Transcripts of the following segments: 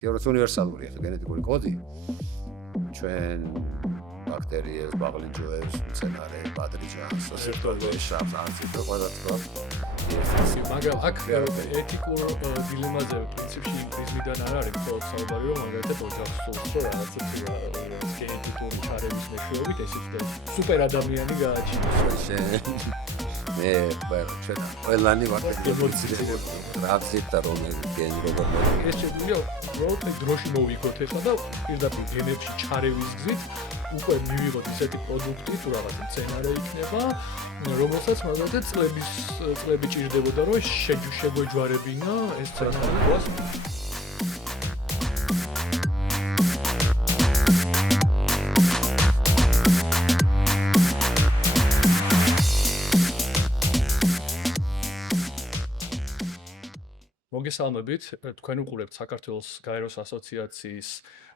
როგორც უნივერსალურია ხო გენეტიკური კოდი. ჩვენ ბაქტერიებს, ბაღლიჯოებს, მცენარეებს, ბადრიჯანს, ასე შავს, ანციფრო ყველაფერს. მაგრამ აქ ეთიკურ დილემაზე პრინციპში პრიზმიდან არ არის მხოლოდ საუბარი, რომ მაგალითად ოჯახს სულს რომ რაღაცა გენეტიკური ჩარევის მეშვეობით ესეც სუპერ ადამიანი გააჩინოს. მე ყველანი ვარ რაცით და რომელი გენი როგორ ეს შეგვიძლია უბრალოდ დროში მოვიგოთ ახლა და პირდაპირ გენებში ჩარევის გზით უკვე მივიღოთ ისეთი პროდუქტი თუ რაღაც მცენარე იქნება, რომელსაც მაგალითად წლები ჭირდებოდა რომ შეგვეჯვარებინა ეს მცენარე. მოგესალმებით, თქვენ უყურებთ საქართველოს გაეროს ასოციაციის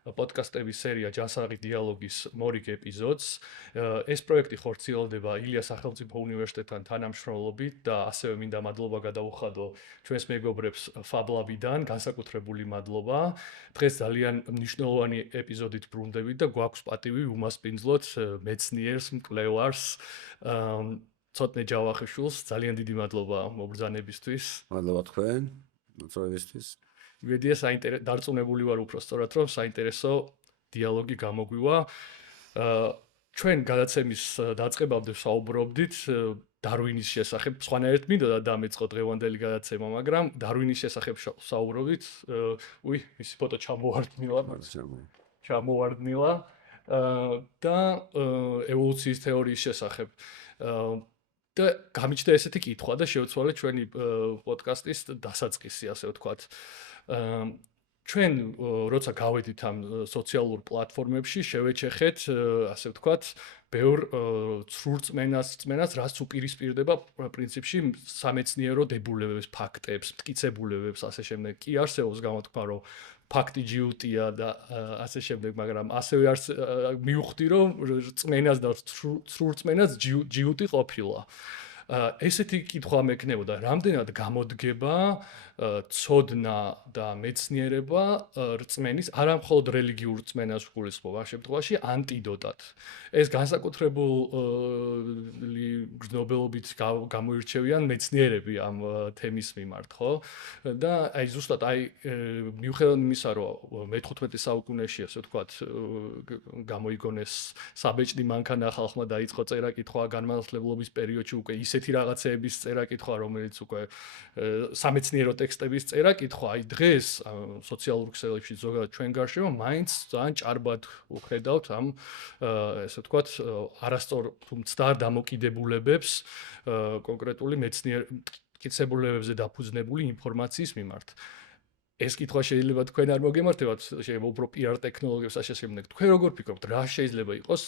პოდკასტების სერია ჯანსაღი დიალოგის მორიგ ეპიზოდს. ეს პროექტი ხორციელდება ილიას სახელმწიფო უნივერსიტეტთან თანამშრომლობით და ასევე მინდა მადლობა გადაუხადო ჩვენს მეგობრებს FabLab-დან, განსაკუთრებული მადლობა. დღეს ძალიან მნიშვნელოვანი ეპიზოდით ბრუნდებით და გვაქვს პატივი უმასპინძლოთ მეცნიერს, მკვლევარს ცოტნე ჯავახიშვილს. ძალიან დიდი მადლობა მობრძანებისთვის. მადლობა თქვენ. მოწვევისთვის. ვიდეო დარწმუნებული ვარ უფრო სწორად რომ საინტერესო დიალოგი გამოგვივა. ჩვენ გადაცემის დაწყებამდე საუბრობდით დარვინის შესახებ. სხვანაირად მინდოდა დამეწყო დღევანდელი გადაცემა, მაგრამ დარვინის შესახებ საუბრობდით. მისი ფოტო ჩამოვარდნილა და ევოლუციის თეორიის შესახებ. და გამიჩნდა ესეთი კითხვა და შევცვალე ჩვენი პოდკასტის დასაწყისი, ასე ვთქვათ. ჩვენ როცა გავედით ამ სოციალურ პლატფორმებში, შევეჩეხეთ, ასე ვთქვათ, ბევრ ცრურწმენას, რაც უპირისპირდება პრინციპში სამეცნიერო დებულებებს, ფაქტებს, მტკიცებულებებს, ასე შემდეგ. კი არსებობს გამოთქმა, რომ ფაქტი ჯიუტია და ასე შემდეგ, მაგრამ ასევე მივხვდი, რომ რწმენას და ცრურწმენას ჯიუტი ყოფილა. ესეთი კითხვა მექნებოდა, რამდენად გამოდგება ცოდნა და მეცნიერება რწმენის, არა მხოლოდ რელიგიურ რწმენას გულისხმობა ამ შემთხვევაში, ანტიდოტად. ეს განსაკუთრებული გრძნობელობით გამოირჩევიან მეცნიერები ამ თემის მიმართ, ხო? და ზუსტად მიუხედავად იმისა, რომ მე-15 საუკუნეში, ასე ვთქვათ, გამოიგონეს საბეჭდი მანქანა, ხალხმა დაიწყო წერა-კითხვა, განმანათლებლობის პერიოდში უკვე ისეთი რაღაცეების წერა-კითხვა, რომელიც უკვე სამეცნიერო ტექსტების წერა-კითხვა, დღეს სოციალურ ქსელებში ზოგადად ჩვენ გარშემო მაინც ძალიან ჭარბად ვხედავთ ამ ესე ვთქვათ არასწორ მცდარ დამოკიდებულებებს კონკრეტული მტკიცებულებებზე დაფუძნებული ინფორმაციის მიმართ. ეს კითხვა შეიძლება თქვენ არ მოგემართებათ, შეიძლება უფრო PR ტექნოლოგიებს ასე შემდეგ. თქვენ როგორ ფიქრობთ, რა შეიძლება იყოს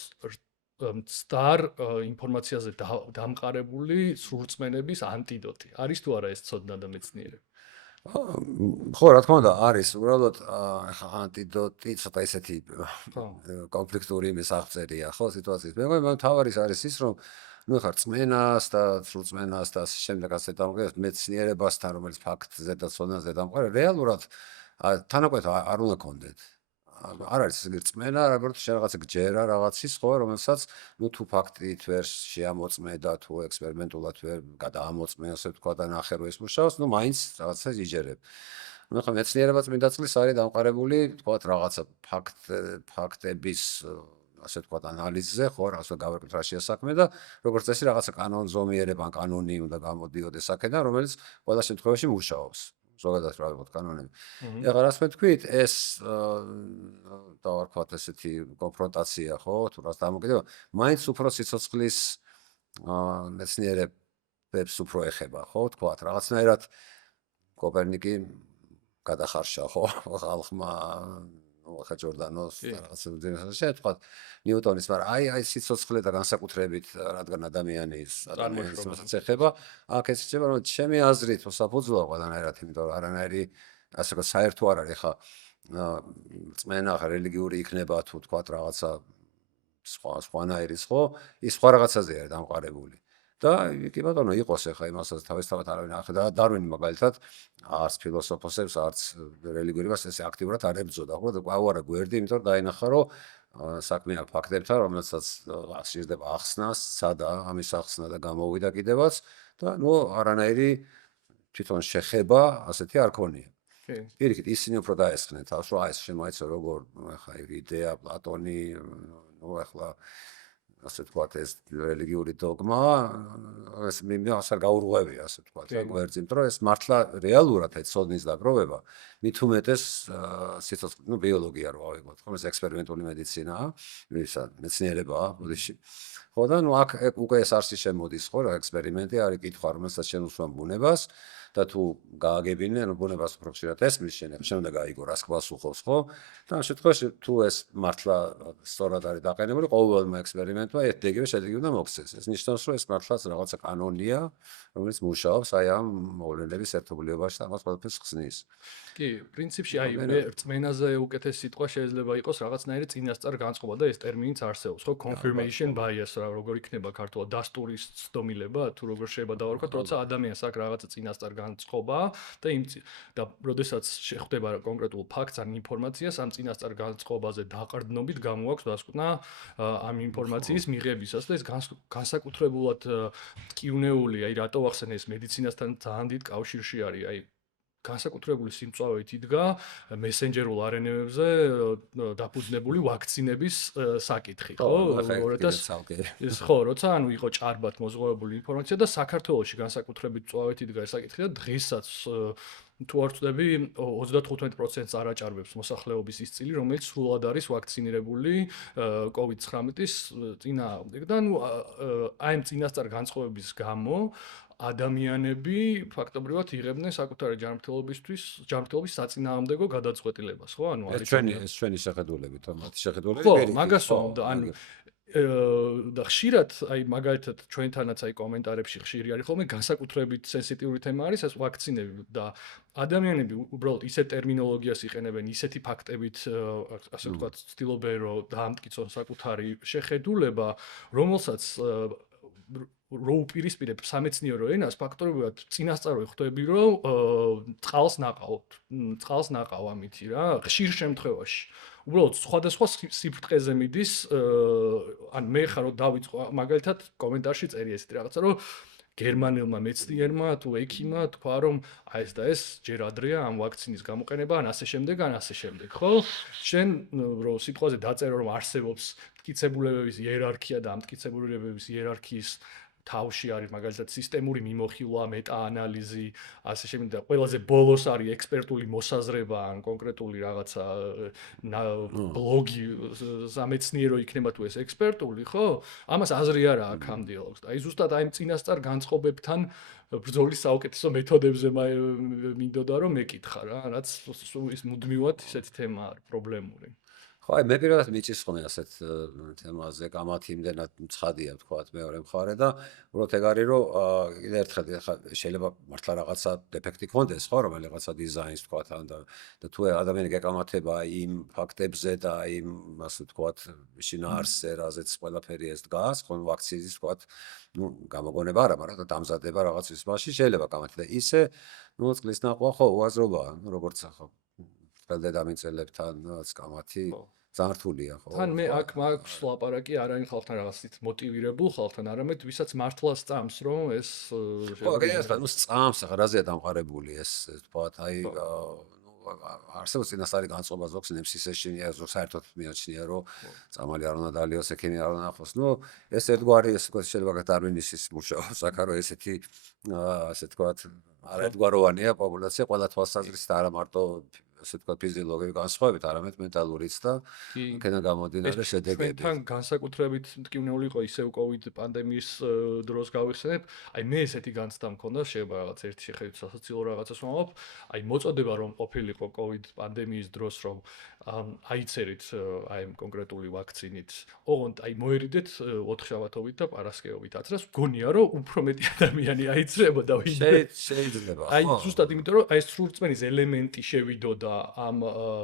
მცდარ ინფორმაციაზე დამყარებული სრულწმენების ანტიდოტი? არის თუ არა ეს ცოდნა და მეცნიერება? ხო, რა თქმა უნდა, არის. უბრალოდ ახლა ანტიდოტი ცოტა ისეთი კონფლიქტური მისაღწევია, ხო, სიტუაციის. მე მგონი მთავარი არის ის, რომ ხარ რწმენას და სრულწმენას და ასე შემდეგ ასე დამყარებს მეცნიერებასთან, რომელიც ფაქტზე და ცოდნაზე დამყარებს, რეალურად თანაკვეთ არ უნდა გქონდეთ. არ არის ეს რწმენა, რაბორთ რაღაცა გჯერა რაღაცის, ხო, რომელსაც თუ ფაქტით ვერ შეამოწმედა, თუ ექსპერიმენტულად ვერ გადაამოწმე, ასე ვთქვა და ნახე რომ ეს მუშაობს, მაინც რაღაცა იჯერებ. ხა მეცნიერება წმინდა წყლის არის დამყარებული, ვთქვათ, რაღაცა ფაქტების ასე ვთქვათ ანალიზზე, ხო, რაღაცა გავაკეთეთ რა შეასაქმე და როგორც წესი რაღაცა კანონზომიერება, კანონი უნდა გამოდიოდეს აქედან, რომელიც ყველა შემთხვევაში მუშაობს. ზოგადად რა ვთქვათ კანონები. ეხლა რას მე თქვით, ეს დავარქვათ ესეთი კონფრონტაცია, ხო, თუ რას დამოკიდება, მაინც უფრო სიცოცხლის მეცნიერებებს უფრო ეხება, ხო, ვთქვათ, რაღაცნაირად კოპერნიკი გადახარშა, ხო, ხალხმა ხა ჯორდანოს რაღაცა შეთქვათ ნიუტონის, მაგრამ აი სიცოცხლე და განსაკუთრებით რადგან ადამიანის ეხება, აქ ეს შეიძლება რომ ჩემი აზრით საფუძვლა ყველანაირად, იმიტომ რომ არანაირი ასე ვთქვათ საერთო არ არის ხა რწმენა რელიგიური იქნება თუ ვთქვათ რაღაცა სხვანაირის, ხო, ის სხვა რაღაცაზე არის დამყარებული. და კი ბატონო იყოს ახლა იმასაც თავისთავად არავინ ახლა და დარვინი მაგალითად არც ფილოსოფოსებს არც რელიგიურებას ესე აქტიურად არ ებრძოდა ხო და აუარა გვერდი იმიტომ რომ დაინახა რომ საქმე აქვს ფაქტებთან რომელსაც სჭირდება ახსნას სადა ამის ახსნა და გამოვიდა კიდევაც და ნუ არანაირი თვითონ შეხება ასეთი არ ქონია პირიქით ისინი უფრო დაესხნენ თავს რომ აი ეს შემოეცო როგორ ახლა იდეა პლატონი ნუ ახლა ასე ვთქვათ ეს რელიგიური დოგმა ეს მინდასარ გაურღვევია ასე ვთქვათ რა გვერდზე იმიტომ რომ ეს მართლა რეალურად ეს ცოდნის დაგროვება მით უმეტეს სიცოცხლე ნუ ბიოლოგია რო ავიღოთ ხო ეს ექსპერიმენტული მედიცინაა ისა მეცნიერებაა ბუდიში ხო და ნუ აქ უკვე ეს არსი შემოდის ხო რა ექსპერიმენტი არის კითხვა რომელსაც შენ უსვამ ბუნებას და თუ გააგებინე ანუ ბუნებას უფრო ხშირად ესმის შენ უნდა გაიგო რას კვლას უხობს ხო და ამ შემთხვევაში თუ ეს მართლა სწორად არის დაყენებული ყოველმა ექსპერიმენტმა ერთგივე შედეგი უნდა მოქცეს ეს ნიშნავს რომ ეს მართლაც რაღაცა კანონია რომელიც მუშაობს აი ამ მოვლენების ერთობლიობაში და ამას ყველაფერს ხსნის კი პრინციპში აი მე რწმენაზე უკეთეს სიტყვა შეიძლება იყოს რაღაცნაირი წინასწარ განწყობა და ეს ტერმინიც არსებობს ხო confirmation bias რა როგორ იქნება ქართულად დასტურის ცდომილება თუ როგორ შეიძლება დავარქვათ როცა ადამიანს აქვს რაღაცა წინასწარ განწყობა და როდესაც შეხვდება კონკრეტულ ფაქტს ან ინფორმაციას ამ წინასწარ განწყობაზე დაყრდნობით გამოაქვს დასკვნა ამ ინფორმაციის მიღებისას და ეს განსაკუთრებულად ტკივნეული აი რატო ახსენე ეს მედიცინასთან ძალიან დიდ კავშირში არის აი განსაკუთრებული სიმწვავით იდგა მესენჯერულ RNA-ებზე დაფუძნებული ვაქცინების საკითხი, ხო? ეს ხო, როცა ანუ იყო ჭარბად მოზღვევებული ინფორმაცია და საქართველოში განსაკუთრებით მწვავით იდგა ეს საკითხი და დღესაც თუ არ ვწდები 35%-ს არაჭარბებს მოსახლეობის ის წილი, რომელიც სრულად არის ვაქცინირებული COVID-19-ის წინააღმდეგ და ნუ აი ამ წინასწარ განწყობების გამო ადამიანები ფაქტობრივად იღებდნენ საკუთარი ჯანმრთელობის საწინააღმდეგო გადაწყვეტილებას, ხო? ანუ არის ჩვენი შეხედულებით, მათი შეხედულებით. ხო, მაგას ვამბობ, ანუ და ხშირად აი მაგალითად ჩვენთანაც აი კომენტარებში ხშირი არის ხოლმე განსაკუთრებით სენსიტიური თემა არის ეს ვაქცინები და ადამიანები უბრალოდ ისეთ ტერმინოლოგიას იყენებენ, ისეთი ფაქტებით ასე ვთქვათ, ცდილობენ რომ დაამტკიცონ საკუთარი შეხედულება, რომელსაც რო უპირისპირებ სამეცნიერო ენას ფაქტობრივად წინასწარ ვხვდები რომ წყალს ნაყავ ამითი რა ხშირ შემთხვევაში უბრალოდ სხვადასხვა სიფრთხეზე მიდის ან მე ხარ რომ დავიწყო მაგალითად კომენტარში წერი ესეთი რაღაცა რომ გერმანელმა მეცნიერმა თუ ექიმმა თქვა რომ აი ეს და ეს ჯერ ადრეა ამ ვაქცინის გამოყენება ან ასე შემდეგ ხო შენ რომ სიტყვაზე დაწერო რომ არსებობს მტკიცებულებების იერარქია და ამ მტკიცებულებების იერარქიის თავში არის მაგალითად სისტემური მიმოხილვა, მეტაანალიზი, ასე შემდეგ და ყველაზე ბოლოს არის ექსპერტული მოსაზრება ან კონკრეტული რაღაცა ბლოგი სამეცნიერო იქნება თუ ეს ექსპერტული, ხო? ამას აზრი არა აქვს ამ დიალოგს. აი ზუსტად აი წინასწარ განწყობებთან ბრძოლის საუკეთესო მეთოდებზე მინდოდა რომ მეკითხა რა, რაც ის მუდმივად ისეთი თემა არის პრობლემური. ხო, აი მე პირადად მიწისხმე ასეთ თემაზე, გამათი იმდენად ცხადია ვთქვათ მეორე მხარე და უბრალოდ ეგ არის რომ კიდევ ერთხელ შეიძლება მართლა რაღაცა დეფექტი ქონდეს ხო, რომ რაღაცა დიზაინს ვთქვათ და თუ ადამიანი გეკამათება იმ ფაქტებზე და იმ ასე ვთქვათ შინაარსზე, რაზეც ყველაფერი ეს დგას, ხო ვაქცინის ვთქვათ, ნუ გამოგონება არა, მაგრამ დამზადება რაღაც ვისმაში შეიძლება გამათი და ისე ნუ წყლის ნახვა ხო უაზრობაა, როგორც ახლა დედამიწელებთან რაც გამათი ძალიან რთულია ხო? თან მე აქ მაქვს ლაპარაკი არაინ ხალხთან რაღაცით მოტივირებულ ხალხთან, არამედ ვისაც მართლა სწამს რომ ეს ხო, გეცდა ნუ სწამს ახლა რაზეა დამყარებული ეს თქვათ აი არსებობს წინასწარი განწყობა ზოგს ნემსისეშინია ზოგს საერთოდ მიაჩნია რომ წამალი არ უნდა დალიოს ექიმი არ უნდა ახოს ნუ ეს ერთგვარი ეს შეიძლება დარვინისის მუშაობს აქ რომ ესეთი ასე თქვათ არაერთგვაროვანია პოპულაცია ყველა თვალსაზრისით არა მარტო ასე თქვა ფიზიოლოგიური განსხვავებით, არამედ მენტალურიც და იქიდან გამომდინარე შედეგები. ჩვენთან განსაკუთრებით მტკივნეული იყო ისევ COVID პანდემიის დროს გავიხსენებ, აი მე ესეთი განცდა მქონდა, შეიძლება რაღაც ერთი შეხედვით სასოციალურ რაღაცას ვამბობ, აი მოწოდება რომ ყოფილიყო COVID პანდემიის დროს რომ აიცერით აი კონკრეტული ვაქცინით, ოღონდ აი მოერიდეთ 4 შაბათობით და პარასკევობით აცრას, გონია რომ უფრო მეტი ადამიანი აიცრებოდა ვიდრე შეიძლება. აი ზუსტად იმიტომ რომ აი სრულწმენის ელემენტი შევიდოდა მქონდა ამ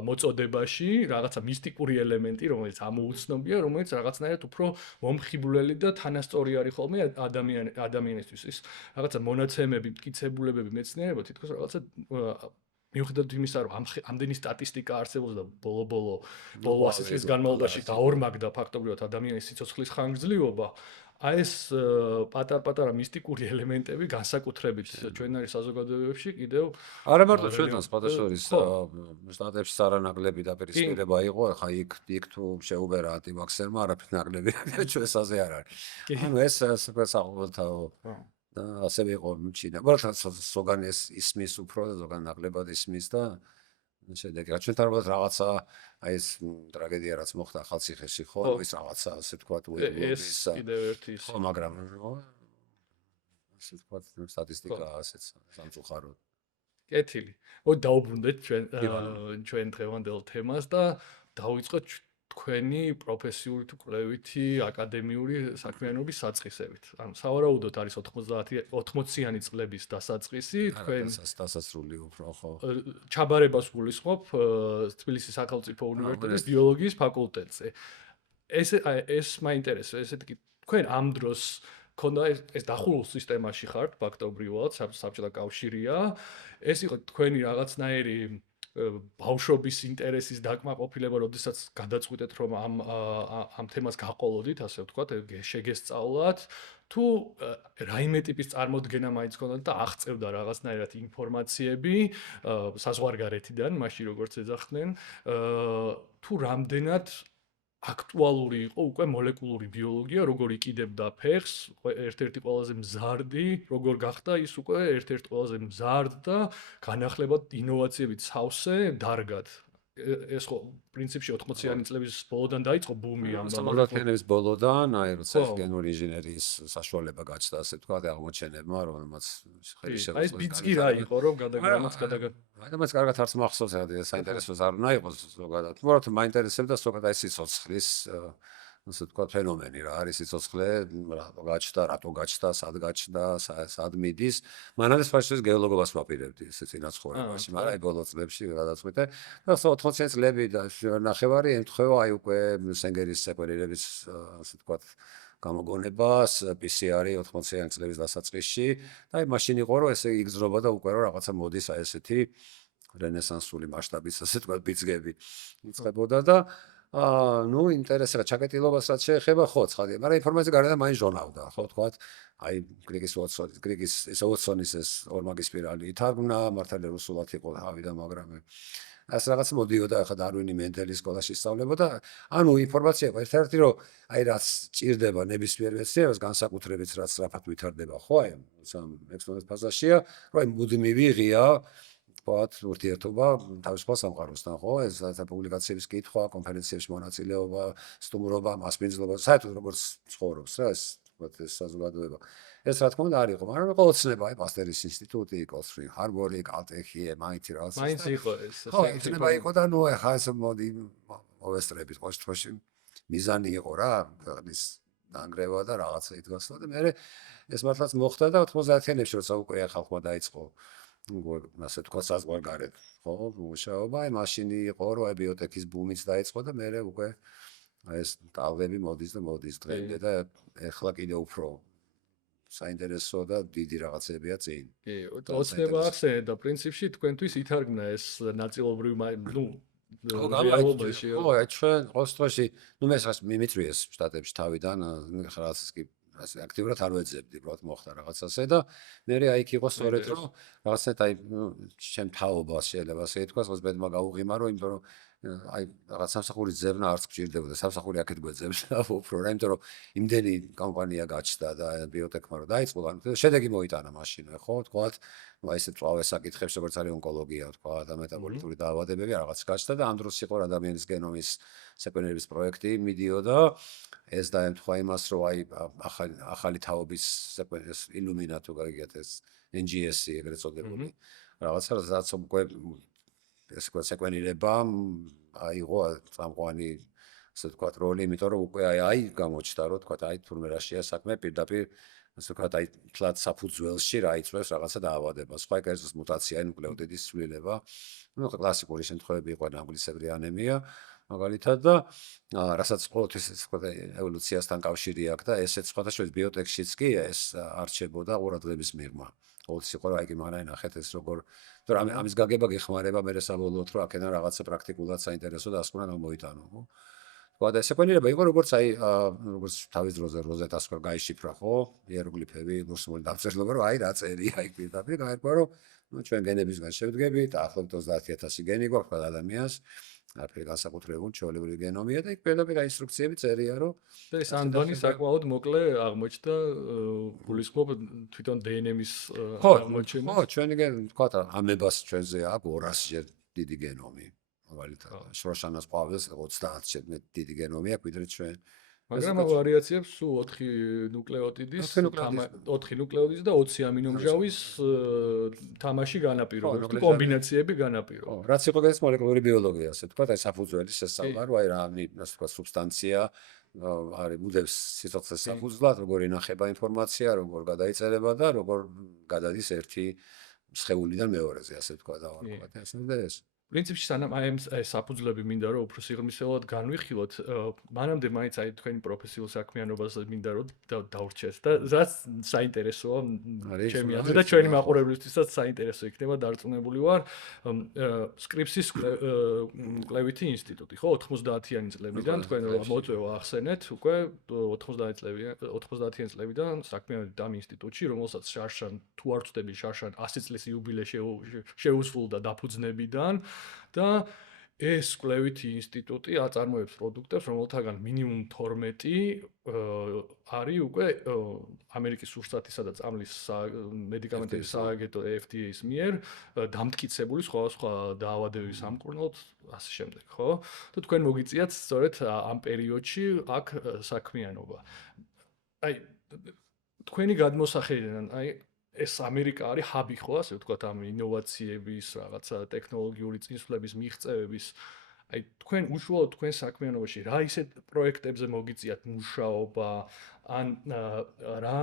მოწოდებაში რაღაცა მისტიკური ელემენტი, რომელიც ამოუცნობია, რომელიც რაღაცნაირად უფრო მომხიბვლელი და თანასწორი არის ხოლმე ადამიანისთვის. ის რაღაცა მონაცემები, მტკიცებულებები, მეცნიერება თითქოს რაღაცა მიუხედავად იმისა, რომ ამდენი სტატისტიკა არსებობს და ბოლო 100 წლის განმავლობაში დაორმაგდა ფაქტობრივად ადამიანის სიცოცხლის ხანგრძლივობა, აი ეს პატარ-პატარა მისტიკური ელემენტები განსაკუთრებით ჩვენარი საზოგადოებებში კიდევ არა მარტო ჩვენთან სხვადასხვის შტატებში არანაკლები დაპირისპირება იყო, ახლა იქ თუ შეუბერა ანტივაქსერმა არაფერი ნაკლები ჩვენს აზე არ არის. ანუ ეს საყოველთაო და ასევე იყო ჩინა. უბრალოდ ზოგან ისმის უფრო და ზოგან ნაკლებად ისმის და შედეგი ჩვენთან რაღაცა აი ეს ტრაგედია რაც მოხდა ახალციხეში ხო ის რაღაცა ასე ვთქვათ ეს კიდევ ერთი ხო მაგრამ ასე ვთქვათ სტატისტიკა ასეც სამწუხაროდ კეთილი. დაუბრუნდეთ ჩვენ დღევანდელ თემას და დავიწყოთ თქვენი პროფესიული თუ კვლევითი აკადემიური საქმიანობის საწყისებით. ანუ სავარაუდოდ არის 80-იანი წლების დასაწყისი, თქვენ დასასრული უფრო ხო. ჩაბარებას გულისხმობ თბილისის სახელმწიფო უნივერსიტეტის ბიოლოგიის ფაკულტეტზე. ეს მაინტერესებს, ესეთი თქვენ ამ დროს ქონდა ეს დახურულ სისტემაში ხართ ფაქტობრივად, საბჭოთა კავშირია. ეს იყო თქვენი რაღაცნაირი ბავშვობის ინტერესის დაკმაყოფილება, როდესაც გადაწყვიტეთ, რომ ამ თემას გაყოლოდით, ასე ვთქვათ, შეგესწავლათ, თუ რაიმე ტიპის წარმოდგენა მაინც გქონდათ და აღწევდა რაღაცნაირად ინფორმაციები საზღვარგარეთიდან, მაშინ როგორც ეძახდნენ, თუ რამდენად აქტუალური იყო უკვე მოლეკულური ბიოლოგია, როგორ იყიდებდა ფეხს, ერთ-ერთი ყველაზე მზარდი, როგორ გახდა ის უკვე ერთ-ერთი ყველაზე მზარდ და განახლებად ინოვაციებით სავსე დარგად. ეს ხო პრინციპში 80-იანი წლების ბოლოდან დაიწყო ბუმი ამ მოლეკულების ბოლოდან, აი როცა გენური ინჟინერიის საშუალება გაჩნდა, ასე ვთქვათ, აღმოჩენებმა, რომელმაც ხელი შეუწყო. აი ეს ბიძგი რა იყო, რომ გადაგ მაგრამ მაგათ არც მახსოვს, საინტერესოს არ უნდა იყოს ზოგადად. უბრალოდ მაინტერესებდა ზოგადად ეს სიცოცხლის ასე ვთქვათ ფენომენი რა არის სიცოცხლე, რატო გაჩნდა, სად გაჩნდა, სად მიდის. მანამდე სპეციალისტ გეოლოგობას ვაპირებდი ესე წინაცხოვრებაში, მაგრამ აი ბოლო წლებში გადაწყვიტე. და 80-იანი წლები და ნახევარი ემთხვევა აი უკვე სენგერის სეკვენირების ასე ვთქვათ გამოგონებას, PCR-ი 80-იანი წლების დასაწყისში და აი მაშინ იყო რომ ესე იგრძნობა და უკვე რომ რაღაცა მოდის აი ესეთი რენესანსული მასშტაბის ასე ვთქვათ ბიძგები იწყებოდა და ну ინტერესება ჩაკეტილობას რაც შეეხება ხო ცხადია, მაგრამ ინფორმაცია გარდა მაინც ჟონავდა, ხო ვთქვათ, აი გრიგის უოტსონის ეს ორმაგის სპირალი ითარგმნა, მართალი რუსულად იყო ავიდა, მაგრამ ეს რაღაც მოდიოდა ახლა დარვინი მენდელის სკოლაში სწავლებოდა, ანუ ინფორმაცია იყო ერთ-ერთი რომ აი რაც ჭირდება ნებისმიერ მეცნიერებას განსაკუთრებით რაც სწრაფად ვითარდება, ხო აი ექსპონენტ ფაზაშია, რომ აი მუდმივი ღია ვთქვათ, ურთიერთობა თავისუფალ სამყაროსთან, ხო? ეს პუბლიკაციების კითხვა, კონფერენციებში მონაწილეობა, სტუმრობა, მასპინძლობა, საერთოდ როგორც ცხოვრობს რა, ეს ვთქვათ, ეს საზოგადოება. ეს რა თქმა უნდა არ იყო, მაგრამ იყო ოცნება, აი პასტერის ინსტიტუტი, იყო ჰარვარდი, კალტეხი, MIT რაღაც. მაინც იყო ეს. ხო, ოცნება იყო და ნუ ახლა ეს მოდი მოვესწრებით, ყოველ შემთხვევაში მიზანი იყო რა, ქვეყნის დაანგრევა და რაღაცა იდგასო და მე ეს მართლაც მოხდა და 90-იანებში როცა უკვე ხალხმა დაიწყო ასე თქვა საზღვარგარეთ, ხო, მუშაობა, აი მაშინი იყო, რომ აი ბიოტექის ბუმიც დაიწყო და მე უკვე ეს ტალღები მოდის და მოდის დღემდე და ეხლა კიდე უფრო საინტერესო და დიდი რაღაცებია წინ. კი, ოცნება ახსენე და პრინციპში თქვენთვის ითარგმნა ეს ნაწილობრივ, ნუ რეალობაში. ხო, ჩვენ ყოველთვის, ნუ მე მიმიწვიეს შტატებში თავიდან, რაღაცას კი ასე აქტიურად არ ვეძებდი, უბრალოდ მოხდა რაღაცასე და მე აი იქ იყო სწორედ რომ რაღაცეთ აი ჩემ თაობას შეიძლება ასე ითქვას, ხოს ბედმა გაუღიმა რომ იმიტომ რომ აი რაღაც სამსახურის ძებნა არც გჭირდებოდა, სამსახური აქეთ გვეძებს უფრო რა, იმიტომ რომ იმდენი კომპანია გაჩნდა და ბიოტექმა რომ დაიწყო, ანუ შედეგი მოიტანა მაშინვე, ხო, თქვათ, აი ესე წვავე საკითხებს, როგორც არის ონკოლოგია, თქვათ, და მეტაბოლიტური დაავადებები რაღაც გაჩნდა და ამ დროს იყო ადამიანის გენომის სეკვენირების პროექტი მიდიოდა ეს დაემთხვა იმას, რომ აი ახალი თაობის სეკვენირების ილუმინა თუ გაგიგეთ ეს NGS-ი ეგრეთ წოდებული. რაღაცა რაც უკვე ეს სეკვენირება აიღო წამყვანი ასე ვთქვათ როლი, იმიტომ რომ უკვე აი გამოჩნდა, რომ თქვათ აი თურმე რა შეა საქმე პირდაპირ ასე ვთქვათ, აი თლად საფუძველში რა იწვევს რაღაცა დაავადება. სხვა კერძის მუტაცია, ნუკლეოტიდის ცვლილება. ну კლასიკური შემთხვევები იყო ნამგლისებრი ანემია მაგალითად და რასაც ყოველთვის ეს ვთქვათ ევოლუციასთან კავშირი აქვს და ესეც სხვადასხვა შორის ბიოტექშიც კი ეს არჩებოდა ყურადღების მიღმა. ყოველთვის იყო რა იგი მაგრამ ნახეთ ეს როგორ თორემ ამის გაგება გეხმარება მე საბოლოოდ რომ აქედან რაღაცა პრაქტიკულად საინტერესო დასკვნა მოიტანო ხო? ვთქვათ ეს ეკონირება იყო როგორც აი როგორც თავის დროზე როზეტას ხო გაიშიფრა ხო? იეროგლიფები რუსული დამწერლობა რომ აი რა წერია აი პირდაპირ გაერკვა რომ ну ჩვენ გენებისგან შევდგებით, ახლობთ 30000 გენი გვაქვს ადამიანს, არაფერი განსაკუთრებული ჩვეულებრივი გენომია და იქ პირდაპირ ინსტრუქციები წერია, რომ და ეს ანდვანი საკმაოდ მოკლე აღმოჩნდა, გულისხმობ თვითონ DNM-ის აღმოჩენა. ხო, ჩვენი ვთქვათ, ამებას ჩვენზე აქვს 200-ჯერ დიდი გენომი. მაგალითად, შროშანას ყვავილს 30-ჯერ დიდი გენომი აქვს, ვიდრე ჩვენ. მაგრამ ამ ვარიაციებს სულ 4 ნუკლეოტიდის, 4 ნუკლეოტიდის და 20 ამინომჟავის თამაში განაპირობებს, თუ კომბინაციები განაპირობებს. რაც იყო ეს მოლეკულური ბიოლოგია, ასე ვთქვათ, აი საფუძველი შესწავლა, აი რა, ასე ვთქვათ, სუბსტანცია არის მუდებს სიცოცხლეს საფუძვლად, როგორ ინახება ინფორმაცია, როგორ გადაიწერება და როგორ გადადის ერთი სხეულიდან მეორეზე, ასე ვთქვათ, დავარქვათ, ასე და ეს. პრინციპში სანამ აი ეს საფუძვლები მინდა რომ უფრო სიღრმისეულად განვიხილოთ, მანამდე მაინც აი თქვენი პროფესიულ საქმიანობას მინდა რომ დავრჩეს და რაც საინტერესოა ჩემი აზრით და ჩვენი მაყურებლისთვისაც საინტერესო იქნება დარწმუნებული ვარ. სკრიფსის კვლევითი ინსტიტუტი, ხო, 90-იანი წლებიდან თქვენ მოწვევა ახსენეთ, უკვე 90-იანი წლებიდან საქმიანობთ ამ ინსტიტუტში, რომელსაც შარშან თუ არ ვწდები შარშან 100 წლის იუბილე შეუსრულდა დაფუძნებიდან. და ეს კვლევითი ინსტიტუტი აწარმოებს პროდუქტებს, რომელთაგან მინიმუმ 12 არის უკვე ამერიკის სურსათისა და წამლის მედიკამენტების სააგენტო FDA-ის მიერ დამტკიცებული სხვადასხვა დაავადებების სამკურნალოდ ასე შემდეგ, ხო? და თქვენ მოგიწიათ სწორედ ამ პერიოდში აქ საქმიანობა. აი თქვენი გადმოსახედიდან, აი ეს ამერიკა არის ჰაბი ხო, ასე ვთქვათ, ამ ინოვაციების, რაღაცა ტექნოლოგიური წინსვლების, მიღწევების. აი თქვენ უშუალოდ თქვენ საქმიანობაში რა ისეთ პროექტებზე მოგიწიათ მუშაობა, ან რა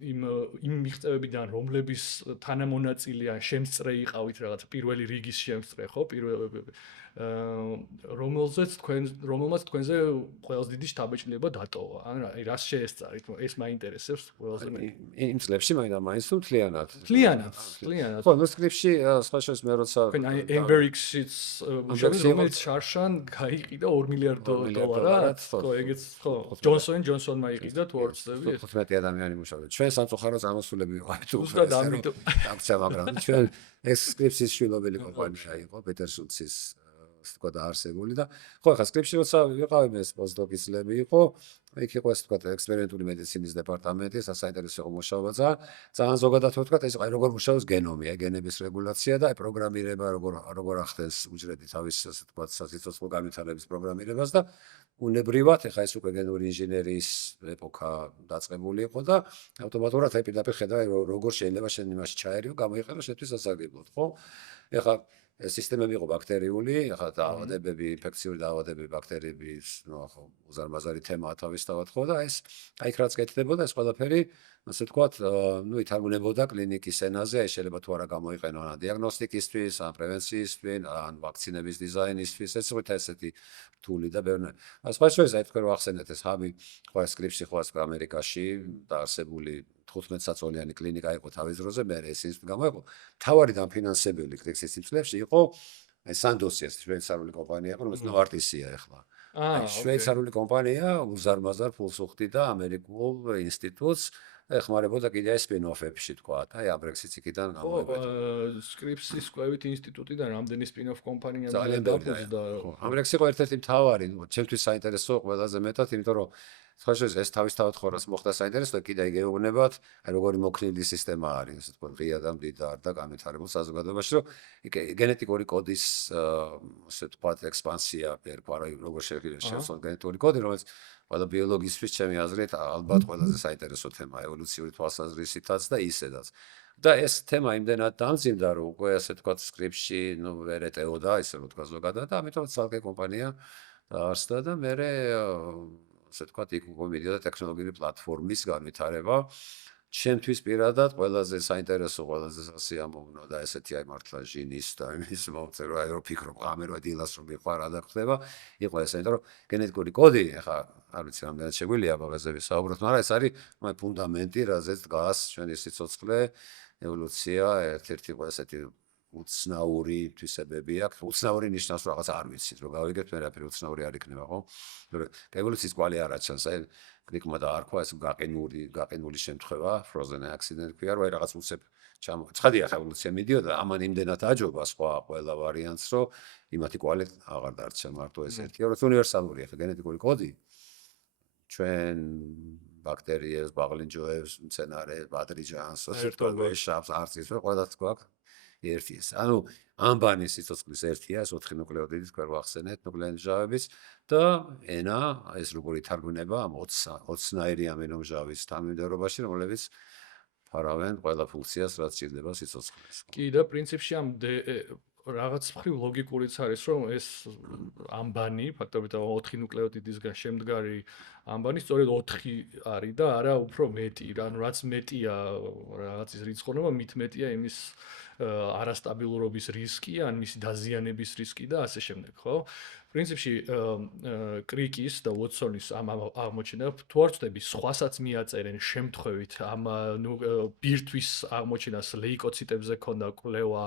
იმ მიღწევებიდან რომლების თანამონაწილე ან შემსწრე იყავით რაღაც პირველი რიგის შემსწრე ხო, რომელმაც თქვენზე ყველაზე დიდი შთაბეჭდილება დატოვა. ან რას შეესწარით? ეს მაინტერესებს ყველაზე მეტი. იმ წლებში მაინც თუ მთლიანად. მთლიანად. ხო, ნუ სკრიფში სხვა შეს მე როცა თქვენ აი Emberix-იც მუშაობთ, რომელიც შარშან გაიყიდა $2 მილიარდად. ხო, ეგეც ხო. Johnson-მა იყიდა თუ არ ვცდები. 15 ადამიანი მუშაობდა. ჩვენ სამწუხაროდ ამოსულები ვიყავით თუ ზუსტად ამიტომ. აქცია, მაგრამ ჩვენ ეს სკრიფსის შვილობილი კომპანია იყო, პეტერ შულცის თქვა დაარსებული და ხო ახლა სკრიფში როცა ვიყავი მე პოსტდოკის წლები იყო იქ იყო ეს თქვა ექსპერიმენტული მედიცინის დეპარტამენტი საინტერესო იყო მუშაობა ძალიან ზოგადად ვთქვა ეს აი როგორ მუშაობს გენომი აი გენების რეგულაცია და აი პროგრამირება როგორ ახდენს უჯრედი თავის ასე თქვა სიცოცხლე განვითარების პროგრამირებას და უნებრივად ახლა ეს უკვე გენური ინჟინერიის ეპოქა დაწყებული იყო და ავტომატურად აი პირდაპირ ხედავ როგორ შეიძლება შენ იმაში ჩაერიო გამოიყენო შეთვის სასარგებლოდ ხო ახლა სისტემები იყო ბაქტერიული, ახლა დაავადებები, ინფექციური დაავადებები, ბაქტერიების, ნუ ახლა უზარმაზარი თემაა თავისთავად ხო და ეს აი რაც გეთდებოდა ეს ყველაფერი, ასე ვთქვათ, ნუ ითარგმნებოდა კლინიკის ენაზე, აი შეიძლება თუ არა გამოიყენო ან დიაგნოსტიკისთვის, ან პრევენციისთვის, ან ვაქცინების დიზაინისთვის, ეს იყო ესეთი რთული და ბევრი. სხვა შორის აი თქვენ რო ახსენეთ ეს ჰაბი, ხო ეს სკრიფში ხო ეს ამერიკაში დაარსებული 15 საწოლიანი კლინიკა იყო თავის დროზე, მე ეს ინსტიტუტი გამოიყო. თავარი დამფინანსებელი კრიქსის წლებში იყო სანდოსიას შვეიცარიული კომპანია, რომელიც ნოვარტისია ახლა. შვეიცარიული კომპანია უზარმაზარ ფულს უხდიდა ამერიკულ ინსტიტუტს ეხმარებოდა კიდე სპინოფებში თქვა, აი აბრექსიც იქიდან გამოიყო. სკრიფსის კვლევით ინსტიტუტიდან რამდენი სპინოფ კომპანია დაფუძნდა. აბრექსი იყო ერთ-ერთი მთავარი, ჩემთვის საინტერესო ყველაზე მეტად, იმიტომ რომ სხვა შეს ეს თავისთავად ხორას მოხდა საინტერესო და კიდე გეუბნებათ, აი როგორი მოქნილი სისტემა არის, ასე თქვა, ღია და მდიდარ და განვითარებულ საზოგადოებაში, რომ გენეტიკური კოდის ასე თქვა ექსპანსია ერქვა, როგორ შეიძლება შევსვათ გენეტიკური კოდი, რომელიც ყველა ბიოლოგისთვის ჩემი აზრით ალბათ ყველაზე საინტერესო თემაა ევოლუციური თვალსაზრისითაც და ისედაც. და ეს თემა იმდენად დამძიმდა, რომ უკვე ასე თქვა სკრიფში, ნუ ვერ ეტეოდა, ისე რომ თქვა ზოგადად და ამიტომ ცალკე კომპანია დაარსდა და მე ასე თქვა იქ უკვე მიდიოდა ტექნოლოგიური პლატფორმის განვითარება. ჩემთვის პირადად ყველაზე საინტერესო, ყველაზე სასიამოვნო და ესეთი აი მართლა ჟინის და იმის მომწერა, აი რომ ფიქრობ ღამერვე დილას რომ მიყვარ რა ხდება, იყო ესე, იმიტომ რომ გენეტიკური კოდი, ახლა არ ვიცი რამდენად შეგვიძლია ბაღაზე ვისაუბროთ, მაგრამ ეს არის ფუნდამენტი, რაზეც დგას ჩვენი სიცოცხლე, ევოლუცია, ერთ-ერთი იყო ესეთი უცნაური თვისებები აქვს. უცნაური ნიშნავს რომ რაღაც არ ვიცით, რომ გავიგებთ მე რაფერი უცნაური არ იქნება, ხო? ევოლუციის კვალი არ აჩანს, აი კრიკმა დაარქვა ეს გაყინული შემთხვევა, frozen accident ქვია, რომ აი რაღაც უცებ ცხადია ხა ევოლუცია მიდიოდა, ამან იმდენად აჯობა სხვა ყველა ვარიანტს, რომ იმათი კვალი აღარ დარჩა მარტო ეს ერთი, რომ უნივერსალურია ხა გენეტიკური კოდი. ჩვენ ბაქტერიებს, ბაღლინჯოებს, მცენარეებს, ბადრიჯანს, შავს, არწივს, ყველას გვაქვს ერთი ეს. ანუ ამბანის სიცოცხლის ერთია, ეს 4 ნუკლეოტიდის თქვენ ვახსენეთ, ნუკლეინმჟავების და ენა, ეს როგორი თარგმნება ამ 20-ნაირი ამინომჟავის თანმიმდევრობაში, რომლებიც ფარავენ ყველა ფუნქციას, რაც სჭირდება სიცოცხლეს. კი და პრინციპში ამ რაღაც მხრივ ლოგიკურიც არის, რომ ეს ამბანი, ფაქტობრივად 4 ნუკლეოტიდისგან შემდგარი ამბანი სწორედ 4 არის და არა უფრო მეტი. ანუ რაც მეტია რაღაცის რიცხოვნობა, მით მეტია იმის არასტაბილურობის რისკი, ან მისი დაზიანების რისკი და ასე შემდეგ, ხო? პრინციპში კრიკის და უოტსონის ამ აღმოჩენა თუ არ ვწდები, სხვასაც მიაწერენ შემთხვევით ამ ბირთვის აღმოჩენას ლეიკოციტებზე ქონდა კვლევა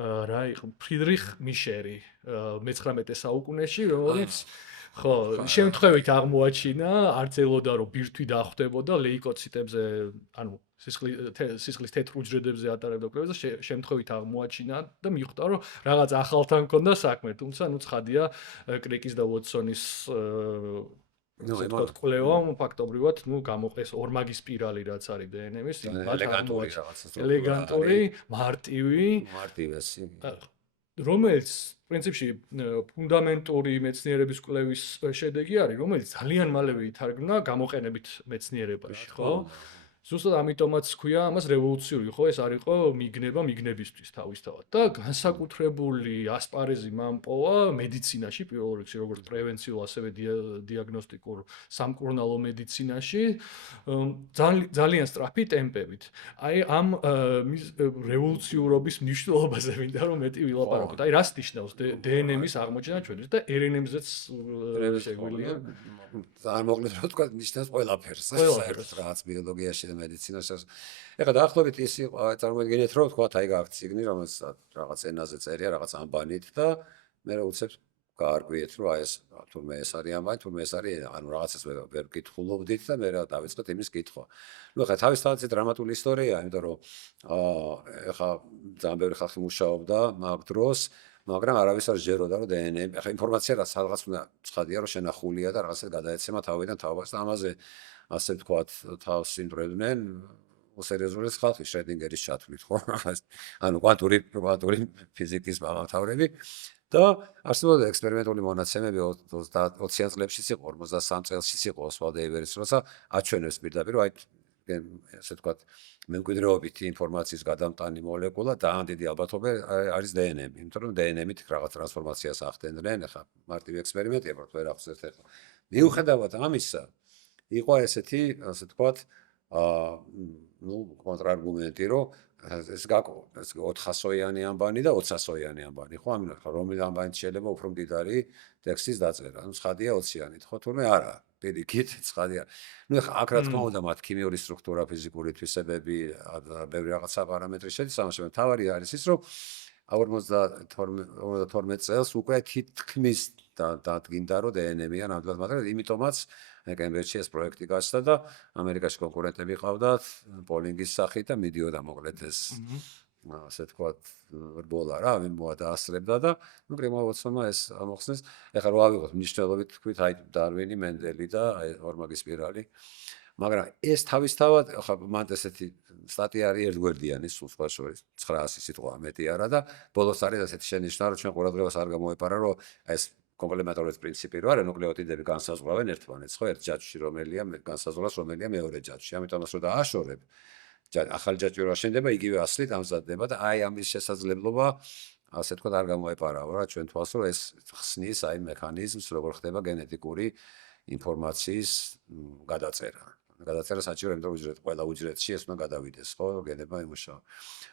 რა იყო ფრიდრიხ მიშერი 19 საუკუნეში, რომელიც ხო, შემთხვევით აღმოაჩინა, არც ელოდა რომ ბირთვი დახვდებოდა ლეიკოციტებზე, ანუ სისხლის თეთრ უჯრედებზე ატარებდა კვლევას და შემთხვევით აღმოაჩინა და მიხვდა რომ რაღაც ახალთან ქონდა საქმე, თუმცა ნუ ცხადია კრიკის და უოტსონის კვლევამ ფაქტობრივად ნუ გამოყეს ორმაგი სპირალი რაც არის დნმ-ის, ელეგანტური, მარტივი, რომელიც პრინციპში ფუნდამენტური მეცნიერების კვლევის შედეგი არის, რომელიც ძალიან მალევე ითარგმნა გამოყენებით მეცნიერებაში, ხო? ზუსტად ამიტომაც ქვია ამას რევოლუციური, ხო? ეს არ იყო მიგნება მიგნებისთვის თავისთავად და განსაკუთრებული ასპარეზი მან პოვა მედიცინაში, პირველ რიგში, როგორც პრევენციულ, ასევე დიაგნოსტიკურ სამკურნალო მედიცინაში, ძალიან სწრაფი ტემპებით. აი ამ რევოლუციურობის მნიშვნელობაზე მინდა რომ მეტი ვილაპარაკოთ. აი რას ნიშნავს დნმ-ის აღმოჩენა ჩვენთვის და რნმ-ზეც შეგვიძლია ძალიან მოკლედ რა თქვა, ნიშნავს ყველაფერს, საერთოდ რაღაც ბიოლოგიაში და მედიცინაში. ეხლა დაახლოებით ის იყო, წარმოიდგინეთ, რომ თქვა, აი გაქვთ ციგნი, რომელსაც რაღაც ენაზე წერია, რაღაც ამბანით და მე რა უცებ გაარკვიეთ, რომ აი ეს თურმე ეს არის ამბანი, თურმე ეს არის, ანუ რაღაცას ვერ ვკითხულობდით და მე რა დავიწყეთ იმის კითხვა. ნუ ეხლა თავისთავად დრამატული ისტორიაა, იმიტომ რომ ეხლა ძალიან ბევრი ხალხი მუშაობდა მაგ დროს, მაგრამ არავის არ შეეროდა რომ დნმ, ეხლა ინფორმაცია რაღაც უნდა ცხადია რომ შენახულია და რაღაცა გადაეცემა თავიდან თაობას და ამაზე ასე ვთქვათ თავს იმდრებდნენ სერიოზული ხალხი შრედინგერის ჩათვლით, ხო? ანუ კვანტური ფიზიკის მაღალმთავრები და არსებობდა ექსპერიმენტული მონაცემები 20-იან წლებშიც იყო, 53 წელშიც იყო ოსვალდ ეივერის, როცა აჩვენებს პირდაპირ, რომ აი ასე ვთქვათ მემკვიდრეობითი ინფორმაციის გადამტანი მოლეკულა ძალიან დიდი ალბათობით არის დნმ, იმიტომ რომ დნმ-ით რაღაც ტრანსფორმაციას ახდენდნენ, ახლა მარტივი ექსპერიმენტია, პროტ ვერ ახსენეთ ახლა. მიუხედავად ამისა, იყო ესეთი, ასე ვთქვათ, ნუ კონტრარგუმენტი, რომ ეს გაკო, ეს 400-იანი ამბანი და 200-იანი ამბანი, ხო? ამიტომ რომელი ამბანი შეიძლება უფრო მდიდარი ტექსტის დაწერა. ნუ ცხადია 20-იანით, ხო? თურმე არა. პირიქით, ცხადია. ნუ ეხლა აქ რა თქმა უნდა, მათ ქიმიური სტრუქტურა, ფიზიკური თვისებები, ბევრი რაღაცა პარამეტრი შედის ამაში, მაგრამ თავარი არის ის, რომ 52 წელს უკვე თითქმის დადგინდა, რომ დნმ-ია ნამდვილად, მაგრამ იმიტომაც კემბრიჯში ეს პროექტი გაჩნდა და ამერიკაში კონკურენტები ყავდათ პოლინგის სახით და მიდიოდა მოკლედ ეს ასე ვთქვათ რბოლა რა, ვინ მოადაასწრებდა და ნუ კრიმოვ უოტსონმა ეს მოხსნეს. ეხლა რა ავიღოთ მნიშვნელობით თქვით, აი დარვინი, მენდელი და აი ორმაგი სპირალი. მაგრამ ეს თავისთავად ხა მან ესეთი სტატია არის ერთგვერდიანი, სულ სხვა შორის 900 სიტყვა მეტი არა და ბოლოს არის ასეთი შენიშვნა, რომ ჩვენ ყურადღებას არ გამოეპარა, რომ ეს კომპლემენტარული პრინციპი რო არის, ნუკლეოტიდები განსაზღვრავენ ერთმანეთს, ხო, ერთ ჯაჭვში რომელია განსაზღვრავს რომელია მეორე ჯაჭვში. ამიტომაც რომ დააშორებ ახალი ჯაჭვი რო აშენდება, იგივე ასლით ამზადდება და აი ამის შესაძლებლობა ასე თქვა არ გამოეპარავა რა ჩვენ თვალს, რომ ეს ხსნის აი მექანიზმს, როგორ ხდება გენეტიკური ინფორმაციის გადაწერა. გადაწერა საჭირო, იმიტომ რომ ყველა უჯრედში ეს უნდა გადავიდეს, ხო, გენება იმუშავა.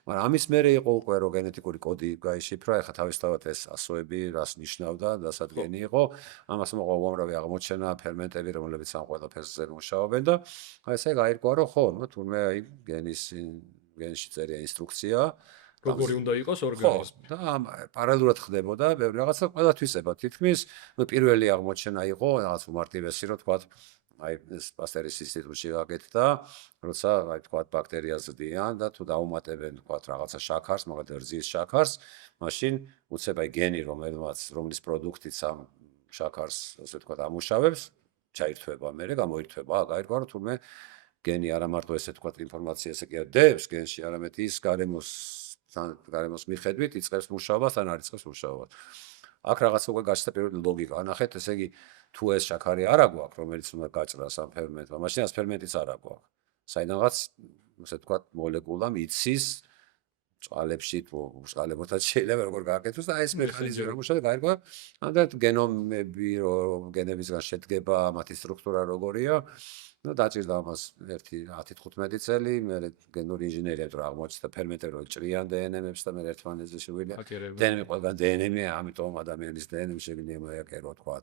მაგრამ ამის მერე იყო უკვე რომ გენეტიკური კოდი გაიშიფრა, ეხლა თავისთავად ეს ასოები რას ნიშნავდა, დასადგენი იყო. ამას მოყვა უამრავი აღმოჩენა, ფერმენტები, რომლებიც ამ ყველაფერზე მუშაობენ და ესე გაირკვა რომ ხო, თურმე აი გენში წერია ინსტრუქცია როგორი უნდა იყოს ორგანიზმი. და პარალელურად ხდებოდა ბევრი რაღაცა ყველა თვისება თითქმის პირველი აღმოჩენა იყო რაღაც უმარტივესი რომ თქვა აი ეს პასტერის ინსტიტუტში გაკეთდა როცა აი თქვა ბაქტერიას ზრდიან და თუ დაუმატებენ თქვა რაღაცა შაქარს მაგალითად რძის შაქარს მაშინ უცებ აი გენი რომლის პროდუქტიც ამ შაქარს ასე თქვა ამუშავებს ჩაირთვება მერე გამოირთვება გაირკვა რომ თურმე გენი არა მარტო ესე თქვა ინფორმაციას ეკეთებს გენში არამედ ის გარემოს მიხედვით იწყებს მუშაობას ან არ იწყებს მუშაობას. აქ რაღაც უკვე გაჩნდა პირველი ლოგიკა. ანახეთ, ესე იგი თუ ეს შაქარი არ აქვს, რომელიც უნდა გაჭრას ამ ფერმენტმა, მაშინ ეს ფერმენტიც არ აქვს. საიდანღაც, ასე ვთქვათ, მოლეკულა მიცის წყალებში თუ წყალებოთაც შეიძლება როგორ გააკეთოს და ეს მექანიზმი რომ მუშაობს, გაირკვა, ამდენ გენომები, გენებისგან შედგება, მათი სტრუქტურა როგორია. Ну, დაჭირდა ამას 10-15 წელი, მე გენური ინჟინერია თუ აღმოჩნდა ფერმენტები რომ ჭრიან დნმ-ებს და მე ერთმანეთზე შევიდა. დნმ ყველგან დნმ-ია, ამიტომ ადამიანის დნმ შეგვიძლია მოიაკერო თქვა.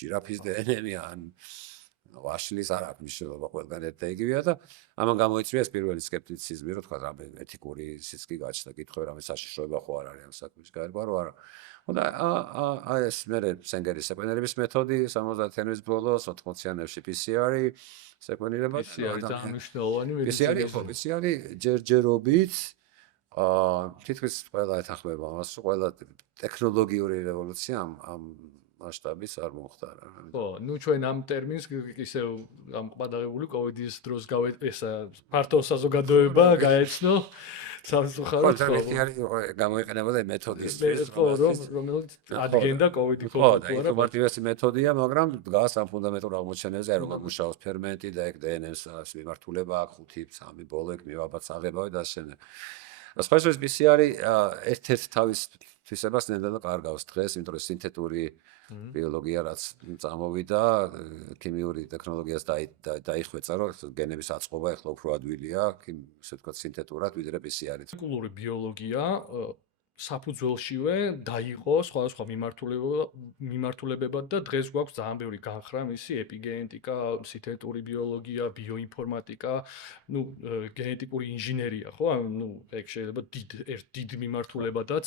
ჟირაფის დნმ ან ვაშლის არ აქვს მნიშვნელობა ყველგან ერთ და იგივეა და ამან გამოიწვია ეს პირველი სკეპტიციზმი, რომ თქვა რამე ეთიკური სისხლი გაჩნდა, კითხავ რამე საშიშროება ხო არ არის ამ საქმის გაირკვა რომ არა. და ეს მე სენგერის სეკვენირების მეთოდი 70-იანების ბოლოს 80-იანებში PCR-ი სეკვენირება ძალიან მნიშვნელოვანი PCR-ი ჯერჯერობით თითქმის ყველა ეთანხმება მას, ყველა ტექნოლოგიური რევოლუცია ამ მასშტაბის არ მომხდარა. ხო, ნუ ჩვენ ამ ტერმინს ისევ ამ ყბადაღებული კოვიდის დროს ესა ფართო საზოგადოება გაეცნო სამწუხაროდ გამოიყენებოდა მეთოდის რომელიც ადგენდა კოვიდი ხო და ის უმარტივესი მეთოდია მაგრამ დგას ამ ფუნდამენტურ აღმოჩენებზე რომ მუშაობს ფერმენტი და ეგ დნმ-ს მიმართულება აქვს 5-3 ბოლო ეგ მივაბად აღებავი და ასე სპეციალისტ PCR-ი ერთ-ერთ თავის თვისებას ნენდალა კარგავს დღეს იმიტომ რომ სინთეტური ბიოლოგია რაც წამოვიდა ქიმიური ტექნოლოგიას დაიხვეწა რომ გენების აწყობა ახლა უფრო ადვილია ისე ვთქვათ სინთეტურად ვიდრე PCR-ით. მოლეკულური ბიოლოგია საფუძველშივე დაიყო სხვადასხვა მიმართულებებად და დღეს გვაქვს ძალიან ბევრი განხრა მისი ეპიგენეტიკა, სინთეტური ბიოლოგია, ბიოინფორმატიკა, ну გენეტიკური ინჟინერია, ხო? ну ეგ შეიძლება დიდ მიმართულებადაც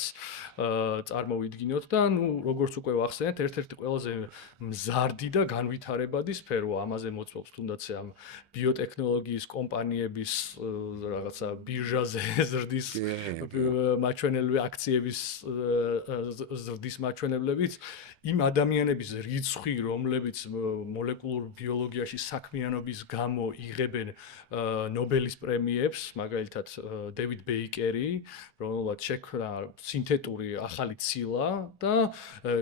წარმოვიდგინოთ და ну როგორც უკვე ვახსენეთ, ერთ-ერთი ყველაზე მზარდი და განვითარებადი სფერო, ამაზე მოწმობს თუნდაც ამ ბიოტექნოლოგიის კომპანიების რაღაცა ბირჟაზე ზრდის მაჩვენებლები აქციების ზრდის მაჩვენებლებით იმ ადამიანების რიცხვი, რომლებიც მოლეკულურ ბიოლოგიაში საქმიანობის გამო იღებენ ნობელის პრემიებს, მაგალითად დევიდ ბეიკერი, რომელმაც შექმნა სინთეტური ახალი ცილა და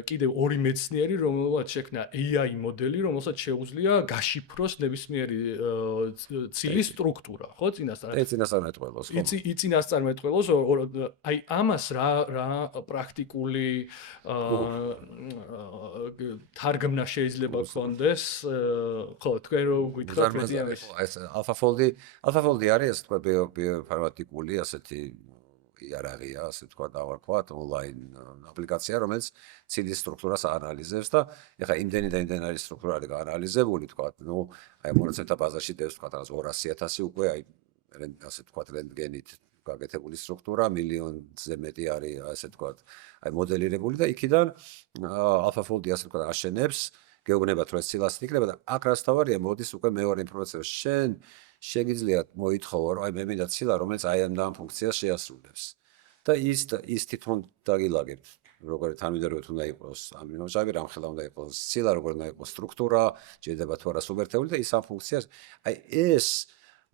კიდევ ორი მეცნიერი, რომელმაც შექმნა AI მოდელი, რომელსაც შეუძლია გაშიფროს ნებისმიერი ცილის სტრუქტურა, ხო, წინასწარმეტყველოს. წინასწარმეტყველოს, აი ამას რა პრაქტიკული თარგმნა შეიძლება გქონდეს? ხო, თქვენ რო გითხრათ ეს ალფა-ფოლდი არის ეს თქვა ბიოინფორმატიკული ასეთი იარაღია, ასე თქვა დავარქვათ, ონლაინ აპლიკაცია, რომელიც ცილის სტრუქტურას აანალიზებს და ეხლა იმდენი და იმდენი არის სტრუქტურა გაანალიზებული, თქვა, ну, აი მონაცემთა ბაზაში დევს თქვა რაღაც 200,000 უკვე აი ასე თქვა რენტგენით გაკეთებული სტრუქტურა, მილიონზე მეტი არის ასე თქვა, აი მოდელირებული და იქიდან ალფა-ფოლდი ასე თქვა აშენებს, გეუბნებათ რომ ეს ცილას იქნება და აქ რაც თავარია, მოდის უკვე მეორე ინფორმაცია, შენ შეგიძლია მოითხოვო რომ აი მე მინდა ცილა რომელიც აი ამ ფუნქციას შეასრულებს და ის თვითონ დაგილაგებთ როგორ თანმიმდევრულად უნდა იყოს ამინომჟავი რამხელა უნდა იყოს ცილა როგორ უნდა იყოს სტრუქტურა შეიძლება თუ არა სუბერთეული და ის ამ ფუნქციას აი ეს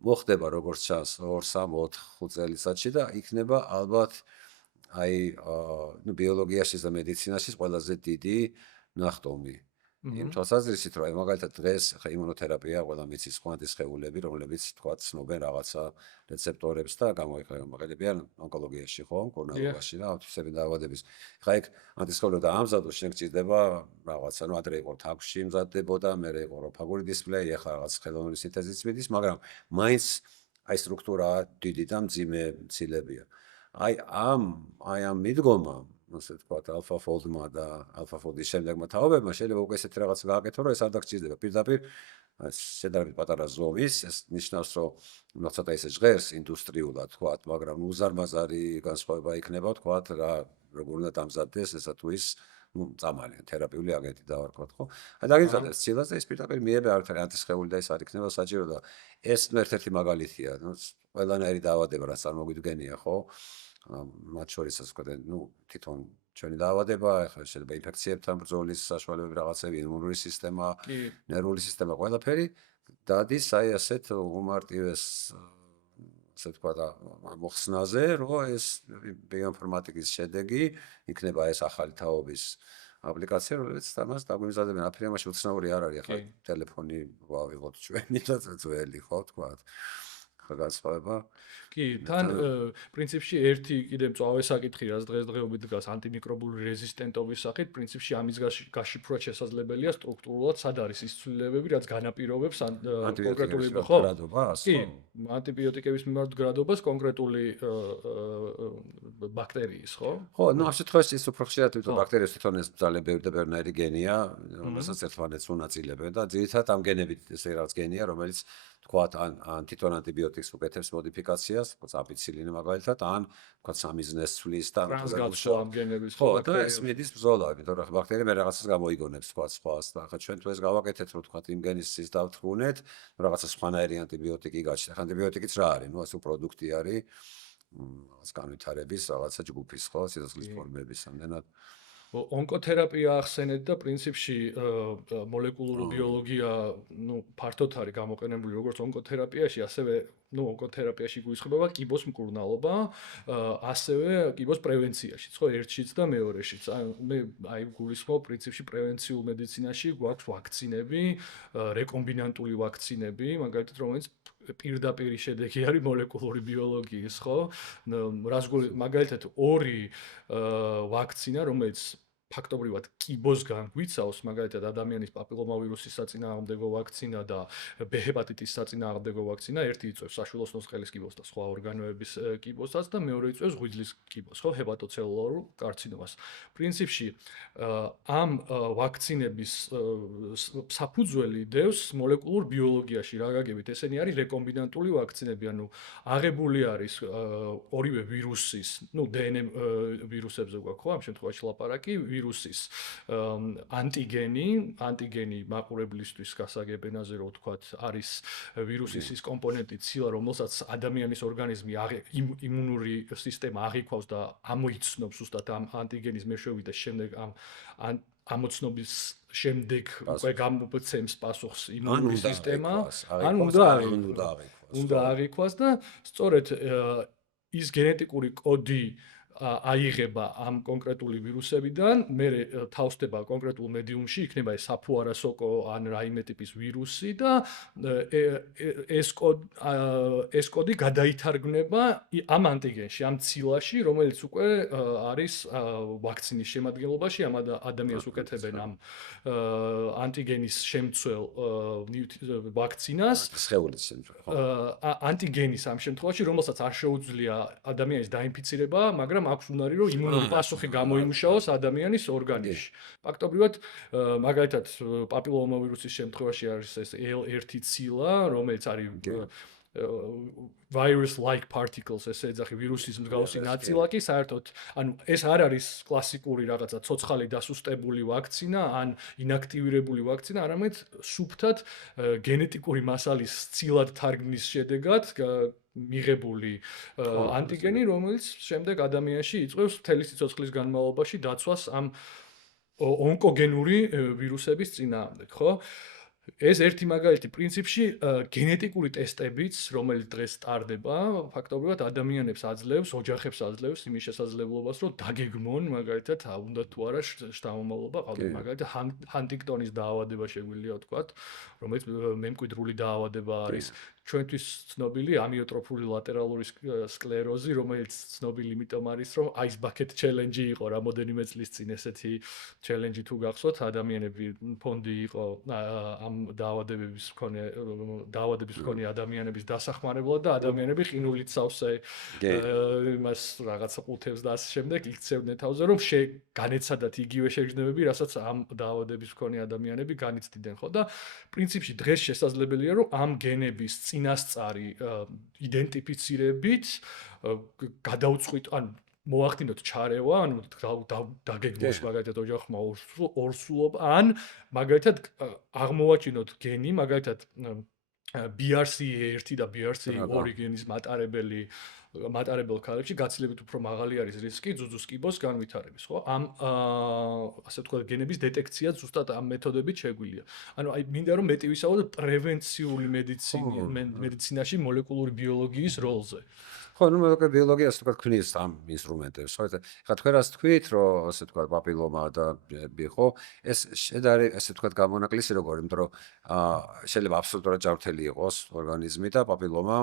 მოხდება როგორც ჩანს 2-3-4 წელიწადში და იქნება ალბათ აი ნუ ბიოლოგიაში და მედიცინაში ყველაზე დიდი ნახტომი იმ თვალსაზრისით, რომ მაგალითად დღეს ხა იმუნოთერაპია ყველა მიცის კვანტის სხეულები, რომლებიც თქვა ცნობენ რაღაცა რეცეპტორებს და გამოიყენებიან ონკოლოგიაში, ხო, კორონარიაში და ავტისები დაავადების. ხა იქ ანტისხეულები ამზადოს შენ გჭირდება რაღაცა, ну ადრე იყო თაგვში მზადდებოდა, მერე იყო როფაგური დისპლეი, ახლა რაღაც ხელოვნური სინთეზიც მიდის, მაგრამ მაინც აი სტრუქტურა დიდი და მძიმე მცილებია. აი ამ მიდგომა ასე ვთქვათ, AlphaFold-მა და AlphaFold-ის შემდეგმა თაობებმა შეიძლება უკვე ესეთი რაღაც გააკეთო, რომ ეს არ დაგჭირდება. პირდაპირ შედარებით პატარა ზომის, ეს ნიშნავს, რომ ცოტა ისე ჟღერს ინდუსტრიულად, ვთქვათ, მაგრამ უზარმაზარი განსხვავება იქნება, ვთქვათ, როგორ უნდა დამზადდეს ესა თუ ის, წამალი, თერაპიული აგენტი დავარქვათ, ხო? აი დაგიწოდეს ცილას და ის პირდაპირ მიება არ არის ანტისხეული და ეს არ იქნება საჭირო და ეს ერთ-ერთი მაგალითია, ყველანაირი დაავადება რაც წარმოგვიდგენია, ხო? მათ შორისაც ვქოთ, თვითონ ჩვენი დაავადება, ახლა შეიძლება ინფექციებთან ბრძოლის საშუალებები რაღაცები, იმუნური სისტემა, ნერვული სისტემა, ყველაფერი დადის აი ასეთ უმარტივეს ასე ვთქვათ, მოხსნაზე, რომ ეს ბიოინფორმატიკის შედეგი იქნება ეს ახალი თაობის აპლიკაცია, რომელიც ამას დაგვიმზადებენ. აფრიამაში უცნაური არ არის, ახლა ტელეფონი ვავიღოთ ჩვენი და ძველი, ხო, ვთქვათ. განსხვავება. კი, თან პრინციპში ერთი კიდე მწვავე საკითხი, რაც დღესდღეობით დგას ანტიმიკრობული რეზისტენტობის სახით, პრინციპში ამის გაშიფრვა შესაძლებელია სტრუქტურულად, სად არის ის ცვლილებები, რაც განაპირობებს კონკრეტული გრადობას, ხო? ანტიბიოტიკების მიმართ გრადობას კონკრეტული ბაქტერიის, ხო? ხო, ამ შემთხვევაში ის უფრო ხშირად თვითონ ბაქტერიებს თვითონ ეს ძალიან ბევრი და ბევრნაირი გენია, რომელსაც ერთმანეთს უნაწილებენ და ძირითადად ამ გენებით ესე რაღაც გენია, რომელიც თქვათ ან თვითონ ანტიბიოტიკს უკეთებს მოდიფიკაციას, აპიცილინი მაგალითად, ან თქვათ სამიზნეს ცვლის და ტრანსგაცვლა ამ გენების ხო, და ეს მიდის ბრძოლა, იმიტომ რომ ბაქტერიები მე რაღაცას გამოიგონებს თქვათ სხვას და ახლა ჩვენ თუ ეს გავაკეთეთ, რომ თქვათ იმ გენის ის დავთხრუნეთ, რაღაცა სხვანაირი ანტიბიოტიკი გაჩნდა. ანტიბიოტიკიც რა არის? ეს პროდუქტი არის რაღაც განვითარების რაღაცა ჯგუფის, ხო, სიცოცხლის ფორმების ამდენად. ონკოთერაპია ახსენეთ და პრინციპში მოლეკულური ბიოლოგია, ფართოდ არის გამოყენებული როგორც ონკოთერაპიაში, ასევე ონკოთერაპიაში გულისხმობა კიბოს მკურნალობა, ასევე კიბოს პრევენციაშიც, ხო, ერთშიც და მეორეშიც. მე გულისხმობ პრინციპში პრევენციულ მედიცინაში გვაქვს ვაქცინები, რეკომბინანტული ვაქცინები, მაგალითად, რომელიც პირდაპირ შედეგი არის მოლეკულური ბიოლოგიის, ხო? მაგალითად, ორი ვაქცინა, რომელიც ფაქტობრივად კიბოსგან გვიცავს, მაგალითად ადამიანის პაპილომავირუსის საწინააღმდეგო ვაქცინა და B ჰეპატიტის საწინააღმდეგო ვაქცინა, ერთი იწვევს საშვილოსნოს ყელის კიბოს და სხვა ორგანოების კიბოსაც და მეორე იწვევს ღვიძლის კიბოს, ხო, ჰეპატოცელულარულ კარცინომას. პრინციპში ამ ვაქცინების საფუძველი დევს მოლეკულურ ბიოლოგიაში, რა გაგებით, ესენი არის რეკომბინანტული ვაქცინები, ანუ აღებული არის ორივე ვირუსის, DNM ვირუსებზე გვაქვს, ხო, ამ შემთხვევაში ლაპარაკი ვირუსის ანტიგენი მაყურებლისთვის გასაგებენაზე რომ ვთქვათ არის ვირუსის ის კომპონენტი ცილა რომელსაც ადამიანის ორგანიზმი იმუნური სისტემა აღიქვავს და ამოიცნობს უბრალოდ ამ ანტიგენის მეშვეობით და შემდეგ ამ ამოცნობის შემდეგ უკვე გამოცემს პასუხს იმუნური სისტემა ან უნდა აღიქვას და სწორედ ის გენეტიკური კოდი აიღება ამ კონკრეტული ვირუსებიდან, მე თავსდება კონკრეტულ მედიუმში, იქნება ეს საფუარასოკო ან რაიმე ტიპის ვირუსი და ეს კოდი გადაითარგმნება ამ ანტიგენში, ამ ცილაში, რომელიც უკვე არის ვაქცინის შემადგენლობაში, ამ ადამიანს უკეთებენ ამ ანტიგენის შემცველ ვაქცინას. სხეულის შემცველ. ანტიგენის ამ შემთხვევაში, რომელსაც არ შეუძლია ადამიანის დაინფიცირება, მაგრამ აქვს უნარი რომ იმუნური პასუხი გამოიმუშაოს ადამიანის ორგანიზმში. ფაქტობრივად, მაგალითად, პაპილომავირუსის შემთხვევაში არის ეს L1 ცილა, რომელიც არის virus-like particles, ესე ეძახი ვირუსის მსგავსი ნაწილაკი, საერთოდ, ანუ ეს არ არის კლასიკური რაღაცა ცოცხალი დასუსტებული ვაქცინა ან ინაქტივირებული ვაქცინა, არამედ სუფთად გენეტიკური მასალის ცილად თარგმნის შედეგად მიღებული ანტიგენი, რომელიც შემდეგ ადამიანში იწვევს მთელი სიცოცხლის განმავლობაში დაცვას ამ ონკოგენური ვირუსების წინააღმდეგ, ხო? ეს ერთი მაგალითი პრინციპში გენეტიკური ტესტებიც, რომელიც დღეს ტარდება, ფაქტობრივად ადამიანებს აძლევს, ოჯახებს აძლევს იმის შესაძლებლობას, რომ დაგეგმონ მაგალითად, უნდა თუ არა შთამომავლობა ყავდეს. მაგალითად, ჰანტინგტონის დაავადება შეგვიძლია ვთქვათ, რომელიც მემკვიდრული დაავადება არის. ჩვენთვის ცნობილი ამიოტროფული ლატერალური სკლეროზი, რომელიც ცნობილი იმიტომ არის, რომ Ice Bucket Challenge იყო რამოდენიმე წლის წინ ესეთი challenge თუ გახსოვთ, ადამიანები ფონდი იყო ამ დაავადების მქონე ადამიანების დასახმარებლად და ადამიანები ყინულით სავსე იმას რაღაცა ყუთებს და ასე შემდეგ იქცევდნენ თავზე, რომ განეცადათ იგივე შეგრძნებები, რასაც ამ დაავადების მქონე ადამიანები განიცდიდნენ, ხო? და პრინციპში დღეს შესაძლებელია, რომ ამ გენების წინასწარი იდენტიფიცირებით გადაუწყვით, ან მოახდინოთ ჩარევა, ან დაგეგმოს მაგალითად ოჯახმა ორსულობა, ან მაგალითად აღმოვაჩინოთ გენი, მაგალითად BRCA1 და BRCA2 გენის მატარებელ ქალებში გაცილებით უფრო მაღალი არის რისკი ძუძუს კიბოს განვითარების, ხო? ამ ასე ვთქვათ, გენების დეტექცია ზუსტად ამ მეთოდებით შეგვიძლია. ანუ აი მინდა რომ მეტი ვისაუბროთ პრევენციული მედიცინაში მოლეკულური ბიოლოგიის როლზე. ხო, ნუ მოლეკულური ბიოლოგიას თქვა ქმნის ამ ინსტრუმენტებს, ხო? ეხლა თქვენ რას თქვით, რომ ასე თქვა პაპილომა და ხო, ეს შედარი ასე თქვა გამონაკლისი როგორ, იმიტომ რომ შეიძლება აბსოლუტურად ჯანმრთელი იყოს ორგანიზმი და პაპილომა,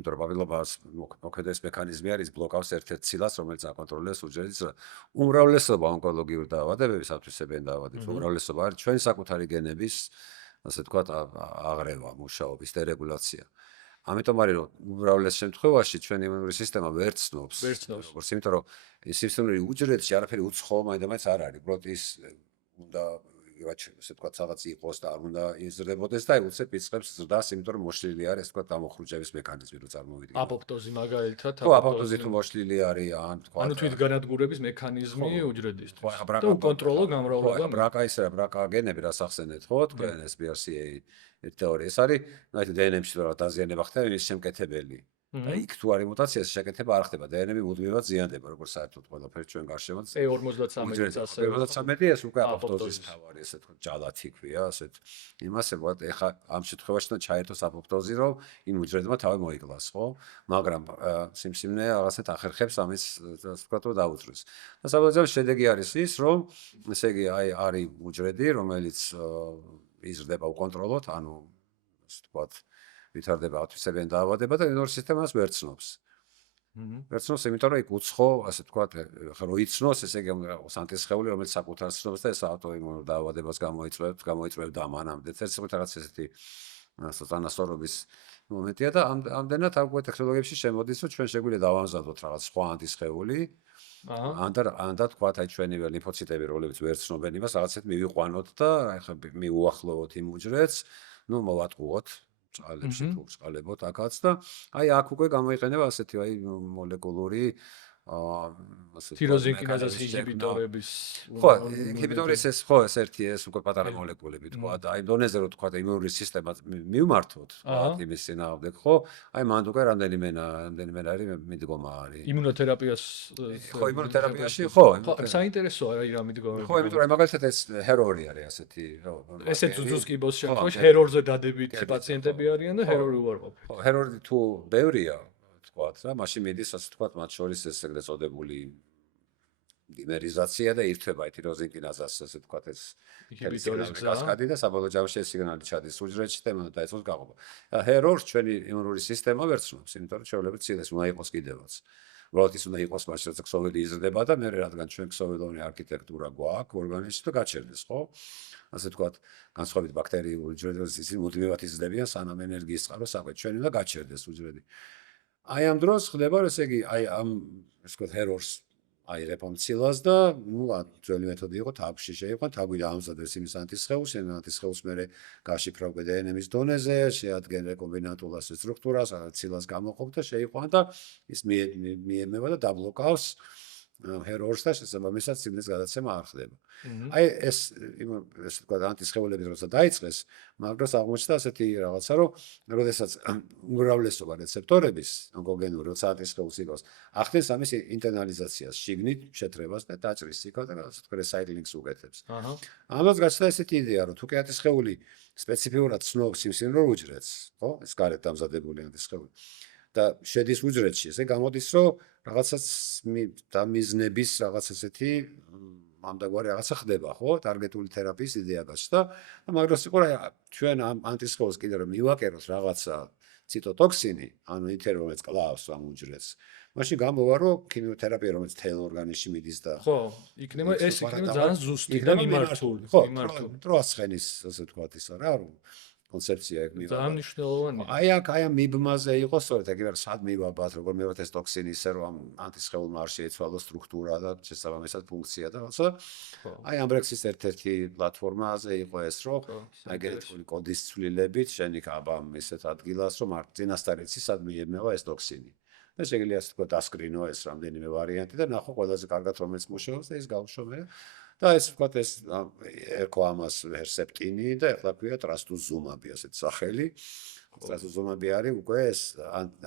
იმიტომ რომ პაპილომას მოქმედების მექანიზმი არის ბლოკავს ერთ-ერთ ცილას, რომელიც აკონტროლებს უჯრედის უმრავლესობა ონკოლოგიური დაავადებების, ათვისებიანი დაავადებების უმრავლესობა არის ჩვენი საკუთარი გენების, ასე თქვა, აღრევა, მუშაობის დერეგულაცია. ამიტომ არის რომ უმრავლეს შემთხვევაში ჩვენი იმუნური სისტემა ვერ ცნობს. როგორც იმიტომ რომ სიმსივნური უჯრედში არაფერი უცხოო მაინდამაინც არ არის. უბრალოდ ის უნდა ასე თქვა რაღაც იყოს და არ უნდა იზრდებოდეს და უცებ იწყებს ზრდას, იმიტომ რომ მოშლილი არის ასე თქვა გამოხრუჭების მექანიზმი რო წარმოვიდგინოთ. აპოპტოზი მაგალითად, ხო, აპოპტოზი თუ მოშლილი არის, ან თქვა ანუ თვითგანადგურების მექანიზმი უჯრედისთვის. და უკონტროლო გამრავლება. ბრაკა ისე რა, ბრაკა გენები რას ახსენეთ, ხო? თქვენ ეს BRCA თეორია ეს არის, ნაითა DNM-ში რა დაზიანება ხდება, ის შემკეთებელი. და იქ თუ არის მუტაცია, შეკეთება არ ხდება. DNM-ი მუდმივად ზიანდება, როგორც საერთოდ ყველაფერი ჩვენ გარშემო. P53-ს ასე. P53 ეს უკვე აპოპტოზის თავარი, ესე თქვა, ჯალათი ქვია, ასეთ. იმასე ვთქვათ, ეხა ამ შემთხვევაში და ჩაერთოს აპოპტოზი, რომ იმ უჯრედმა თავი მოიკლას, ხო? მაგრამ სიმსივნე რაღაცეთ ახერხებს ამის, ასე ვთქვათ, რომ დაუძროს. და საბოლოოდ შედეგი არის ის, რომ ესე იგი აი არის უჯრედი, რომელიც იზრდება უკონტროლოდ, ანუ ასე ვთქვათ, ვითარდება ათვისებიანი დაავადება და იმუნური სისტემას ვერ ცნობს. ვერ ცნობს, იმიტომ რომ იქ უცხო, ასე ვთქვათ, ხო რო იცნოს, ესე იგი ანტისხეული, რომელიც საკუთარ ცნობს და ეს ავტოიმუნურ დაავადებას გამოიწვევდა მანამდე. ეს რაღაც ესეთი საწანასწორობის მომენტია და ამდენად უკვე ტექნოლოგიებში შემოდის, რომ ჩვენ შეგვიძლია დავამზადოთ რაღაც სხვა ანტისხეული. ან და თქვათ, აი ჩვენი ლიმფოციტები, რომლებიც ვერ ცნობენ იმას, რაღაცეთ მივიყვანოთ და ეხლა მიუახლოვოთ იმ უჯრედს, ნუ მოვატყუოთ. წყალებში თუ წყალებოთ აქაც და აი აქ უკვე გამოიყენება ასეთი აი მოლეკულური ასე თიროზინკინაზას ინჰიბიტორების ხო, ინჰიბიტორის ეს ხო ეს ერთი ეს უკვე პატარა მოლეკულები თქვა და აი დონეზე რო თქვა იმუნური სისტემა მივმართოთ იმის წინააღმდეგ ხო აი მანდ უკვე რამდენიმე არის მიდგომა არის იმუნოთერაპიას ხო იმუნოთერაპიაში ხო საინტერესოა აი რა მიდგომა ხო იმიტომ რომ მაგალითად ეს ჰერორი არის ასეთი ხო ესეც უძუს კიბოს შემთხვევაში ჰერორზე დადებითი პაციენტები არიან და ჰერორი უარყოფით ხო ჰერორი თუ ბევრია და მაშინ მიდის ასე თქვა მათ შორის ეს ეგრეთ წოდებული დიმერიზაცია და ირთვება თიროზინკინაზას ასე თქვა ეს ინჰიბიტორის კასკადი და საბოლოო ჯამში ეს სიგნალი ჩადის უჯრედში და დაიწყოს გაყობა. ჰერორს ჩვენი იმუნური სისტემა ვერ ცნობს, იმიტომ რომ ჩვეულებრივ ცილეს უნდა იყოს კიდევაც. უბრალოდ ის უნდა იყოს მაშინ როცა ქსოვილი იზრდება და მე რადგან ჩვენ ქსოვილოვანი არქიტექტურა გვაქვს ორგანიზმში და გაჩერდეს, ხო? ასე თქვა განსხვავებით ბაქტერიული უჯრედებს ისინი მუდმივად იზრდებიან სანამ ენერგიის წყაროს აქვთ ჩვენ უნდა გაჩერდეს უჯრედი. აი ამ დროს ხდება რომ ესე იგი აი ამ ასე ვთქვათ ჰერორს აიღებ ამ ცილას და ნუ ძველი მეთოდი იყო თაბში შეიყვან თაბი დაამზადეს იმის ანტისხეულს ანტისხეულს მე გაშიფრავ დნმ-ის დონეზე შეადგენ რეკომბინანტულ ასე სტრუქტურას ცილას გამოყოფ და შეიყვან და ის მიემევა და დაბლოკავს ჰერორს და შესაბამისად სიმდიდრის გადაცემა არ ხდება. აი ეს ესე ვთქვათ ანტისხეულები როცა დაიწყეს, მაგრამ აღმოჩნდა ასეთი რაღაცა, რომ როდესაც უმრავლესობა რეცეპტორების ონკოგენური როცა ანტისხეულს იღებს, ახდენს ამის ინტერნალიზაციას, შიგნით შეტრებას და დაჭრის სიკვდილს და ასე ვთქვათ საიკლინგს უკეთებს. ამას გაჩნდა ესეთი იდეა, რომ თუ კი ანტისხეული სპეციფიურად ცნობს იმ სიმრავლ უჯრედს, ხო? ეს გარეთ დამზადებული ანტისხეული და შედის უჯრედში, ესე გამოდის, რომ რაღაცას დამიზნების რაღაც ესეთი ამდაგვარი რაღაცა ხდება, ხო? ტარგეტული თერაპიის იდეა გაჩნდა და მაგრამ სიყო რა ჩვენ ამ ანტისხეულს კიდე რომ მივაკეროთ რაღაცა ციტოტოქსინი, ანუ ინტერ რომელიც კლავს ამ უჯრედს. მაშინ გამოვა რომ ქიმიოთერაპია რომელიც თელ ორგანიზმში მიდის და ხო, იქნება ძალიან ზუსტი და მიმართული. ხო, ტროასხენის ასე ვთქვათ ისა რა, რომ კონცეფცია ეგ მივა. ძალიან მნიშვნელოვანია. აი ამ მიბმაზე იყო სწორედ ეგ რა სად მივაბათ, როგორ მივაბათ ეს ტოქსინი ისე რომ ამ ანტისხეულმა არ შეიცვალო სტრუქტურა და შესაბამისად ფუნქცია და რაღაცა. აი ამბრექსის ერთ-ერთი პლატფორმაზე იყო ეს რომ აი გენეტიკური კოდის ცვლილებით შენ იქ აბამ ისეთ ადგილას რომ არ წინასწარ იცი სად მიემევა ეს ტოქსინი. და შეგვიძლია ასე ვთქვათ დასკრინო ეს რამდენიმე ვარიანტი და ნახო ყველაზე კარგად რომელიც მუშაობს და ის გავშოვე. და ეს ვთქვათ ეს ერქვა ამას ჰერსეპტინი და ეხლა ქვია ტრასტუზუმაბი ასეთ სახელი. ტრასტუზუმაბი არის უკვე ეს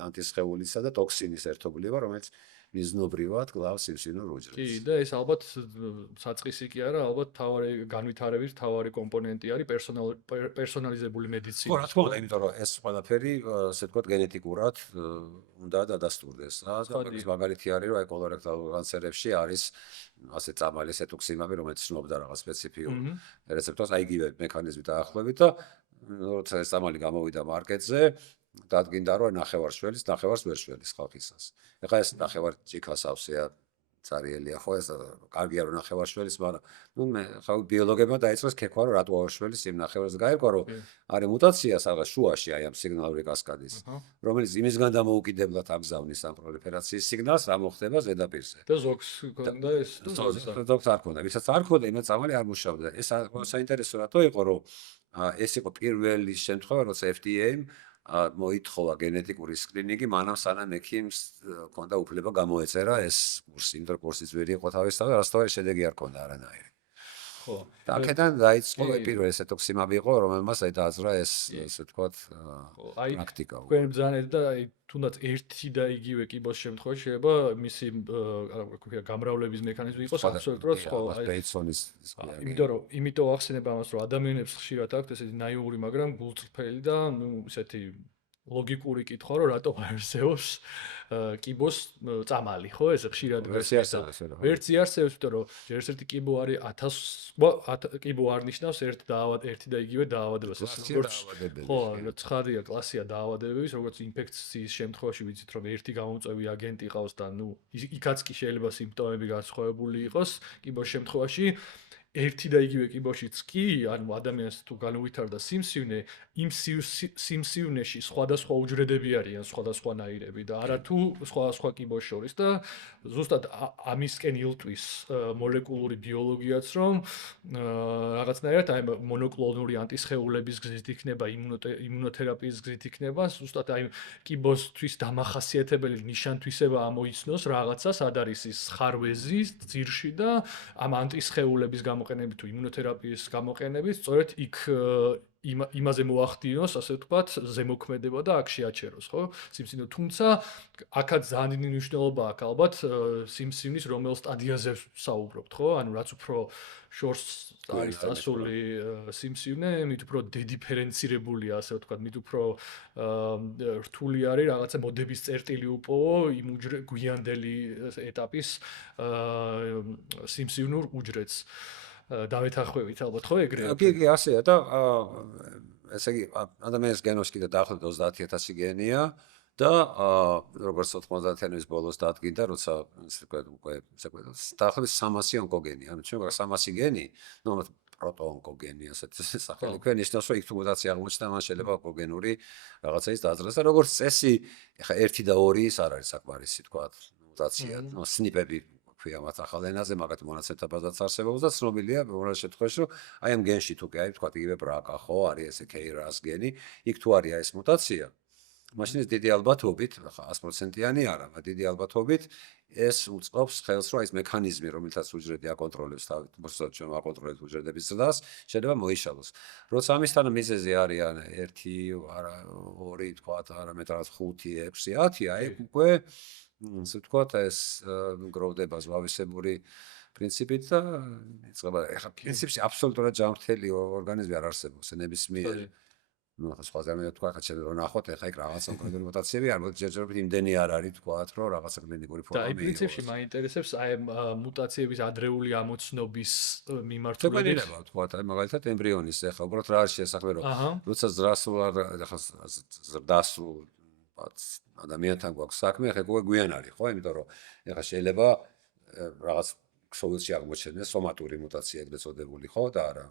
ანტისხეულისა და ტოქსინის ერთობლივა, რომელიც მიზნობრივად კლავს სიმსივნურ უჯრედს. კი, და ეს ალბათ საწყისი კი არა, ალბათ თავარი განვითარების თავარი კომპონენტი არის პერსონალიზებული მედიცინა. ხო, რა თქმა უნდა, იმიტომ რომ ეს ყველაფერი ასე ვთქვათ გენეტიკურად უნდა დადასტურდეს. ეს მაგალითი არის, რომ აი კოლორექტალურ კანცერებში არის ასე წამალი სეტუქსიმაბი, რომელიც ცნობდა რაღაც სპეციფიურ რეცეპტორს, აი იგივე მექანიზმით დაახლოებით და როცა ეს წამალი გამოვიდა მარკეტზე, დადგინდა რომ ნახევარშველის ვერ შველის ხალხისას. ეხლა ეს ნახევარჭიქას ავსეა цариელია ხო ეს კარგია რომ ნახევარშველის, მაგრამ მე ხა ბიოლოგებმა დაიწყეს ქეკვა რომ რატო ავშველის იმ ნახევარს გაერკვა რომ არის მუტაცია სადღაც შუაში აი ამ სიგნალური კასკადის, რომელიც იმისგან დამოუკიდებლად აგზავნის ამ პროლიფერაციის სიგნალს, რა მოხდება ზედაპირზე. და ზოგს ქონდა ეს ზოგს არ ქონდა, ვისაც არ ქონდა, იმას წამალი არ მუშაობდა. ეს საინტერესო რატო იყო რომ ეს იყო პირველი შემთხვევა როცა FDA-მ მოითხოვა გენეტიკური სკრინინგი, მანამ სანამ ექიმს ჰქონდა უფლება გამოეწერა ეს კურსი, იმიტომ რომ კურსის ვერ იყო თავისთავად და რასთავარი შედეგი არ ჰქონდა არანაირი. ხო. და აქედან დაიწყო პირველი სეტოქსიმაბი იყო, რომელმაც აი დააზრა ეს ასე ვთქვათ პრაქტიკა. თქვენ ბრძანეთ და აი თუნდაც ერთი და იგივე კიბოს შემთხვევაში შეიძლება მისი გამრავლების მექანიზმი იყოს აბსოლუტურად სხვა. იმიტომ ახსენებ ამას, რომ ადამიანებს ხშირად აქვთ ესეთი ნაიური, მაგრამ გულწრფელი და ნუ ესეთი ლოგიკური კითხვა, რომ რატო არსებობს კიბოს წამალი, ხო? ეს ხშირად ვერცი არსებობს, იმიტომ რომ ჯერ ერთი კიბო არის 1000 კიბო არ ნიშნავს ერთი და იგივე დაავადებას. ხო, ცხადია კლასია დაავადებების, როგორც ინფექციის შემთხვევაში ვიცით, რომ ერთი გამომწვევი აგენტი ყავს და ნუ იქაც კი შეიძლება სიმპტომები განსხვავებული იყოს კიბოს შემთხვევაში. ერთი და იგივე კიბოშიც კი, ანუ ადამიანს თუ განუვითარდა სიმსივნე, იმ სიმსივნეში სხვადასხვა უჯრედები არიან, სხვადასხვანაირები და არა თუ სხვადასხვა კიბოს შორის და ზუსტად ამისკენ ილტვის მოლეკულური ბიოლოგიაც, რომ რაღაცნაირად აი მონოკლონური ანტისხეულების გზით იქნება, იმუნოთერაპიის გზით იქნება, ზუსტად აი კიბოსთვის დამახასიათებელი ნიშან-თვისება ამოიცნოს რაღაცას, სად არის ის ხარვეზი ძირში და ამ ანტისხეულების გამოყენებით თუ იმუნოთერაპიის გამოყენებით, სწორედ იქ იმაზე მოახდინოს, ასე ვთქვათ, ზემოქმედება და აქ შეაჩეროს, ხო? სიმსივნე, თუმცა აქაც ძალიან მნიშვნელობა აქვს ალბათ სიმსივნის რომელ სტადიაზე საუბრობთ, ხო? ანუ რაც უფრო შორს არის წასული სიმსივნე, მით უფრო დედიფერენცირებულია, ასე ვთქვათ, მით უფრო რთული არის რაღაცა მოდების წერტილი უპოვო იმ გვიანდელი ეტაპის სიმსივნურ უჯრედს. დავეთანხმებით ალბათ ხო ეგრეა? კი, ასეა და ესე იგი ადამიანის გენოში კიდე დაახლოებით 30000 გენია და როგორც 90-იანების ბოლოს დადგინდა, როცა ესე ვთქვათ უკვე დაახლოებით 300 ონკოგენი, ანუ ჩვენ გვაქვს 300 გენი, ნუ პროტოონკოგენი ასეთი სახელი ქვია, ნიშნავს რომ იქ თუ მუტაცია აღმოჩნდა, მან შეიძლება ონკოგენური რაღაცა ის დაძრას და როგორც წესი, ეხა 1 და 2 ის არ არის საკმარისი, ვთქვათ, მუტაცია, სნიპები ქვია მათ ახალ ენაზე, მაგათი მონაცემთა ბაზაც არსებობს და ცნობილია բոլს შემთხვევაში, რომ აი ამ გენში თუ კი აი ვთქვათ იგივე ბრაკა ხო არის ესე KRAS გენი, იქ თუ არის ეს მუტაცია, მაშინ ეს დიდი ალბათობით, ხა 100%-იანი არა, მაგრამ დიდი ალბათობით ეს უწყობს ხელს, რომ ეს მექანიზმი, რომელთაც უჯრედი აკონტროლებს თავით, მოსწავლ ჩვენ აკონტროლებს უჯრედების ზრდას, შეიძლება მოიშალოს. როცა ამისთან მიზეზი არიან 1, არა 2, თქვათ, არა მეტ რაღაც 5, 6, 10, აი უკვე ასე ვთქვათ, ეს გროვდება ზვავისებური პრინციპით და იწყება ეხლა პრინციპში აბსოლუტურად ჯანმრთელი ორგანიზმი არ არსებობს, ნებისმიერ ну, სხვა ზემე თქვა, ხა შეიძლება რომ ნახოთ, ეხა იქ რაღაც კონკრეტული მუტაციები არ მოდი ჯერჯერობით იმდენი არ არის თქვათ, რომ რაღაცა კლინიკური და ფორმა აი პრინციპში მაინტერესებს აი მუტაციების ადრეული ამოცნობის მიმართულებით. შეგვიძლია თქვათ, აი მაგალითად ემბრიონის ეხა უბრალოდ რა არის შესაძლებელი, რომ როცა ზრდასრულ ეხა ზრდასრულ ადამიანთან გვაქვს საქმე, ეხა უკვე გვიან არის, ხო? იმიტომ რომ ეხა შეიძლება რაღაც ქსოვილში აღმოჩნდეს სომატური მუტაცია ეგრეთ წოდებული, ხო და არა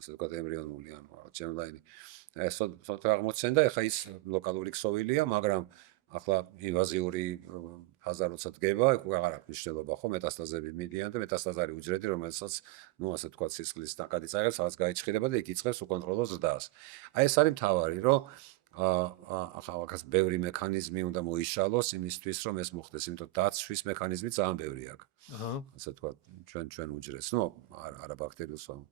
ასე ვთქვათ ემბრიონული ან რაღაც ჯერმლაინი. ეს სოთ აღმოცენდა, ეხა ის ლოკალური ქსოვილია, მაგრამ ახლა ინვაზიური ფაზა როცა დგება, უკვე აღარ აქვს მნიშვნელობა, ხო, მეტასტაზები მიდიან და მეტასტაზი არის უჯრედი, რომელსაც, ну, ასე ვთქვათ, სისხლის ნაკადი წაიღებს, რაღაც გაიჭხირება და იქ იწყებს უკონტროლო ზრდას. აი ეს არის მთავარი, რომ ახლა აქაც ბევრი მექანიზმი უნდა მოიშალოს იმისთვის, რომ ეს მოხდეს, იმიტომ დაცვის მექანიზმი ძალიან ბევრი აქვს. ასე ვთქვათ, ჩვენ უჯრედს, ну, არა ბაქტერიულს ვამბობ.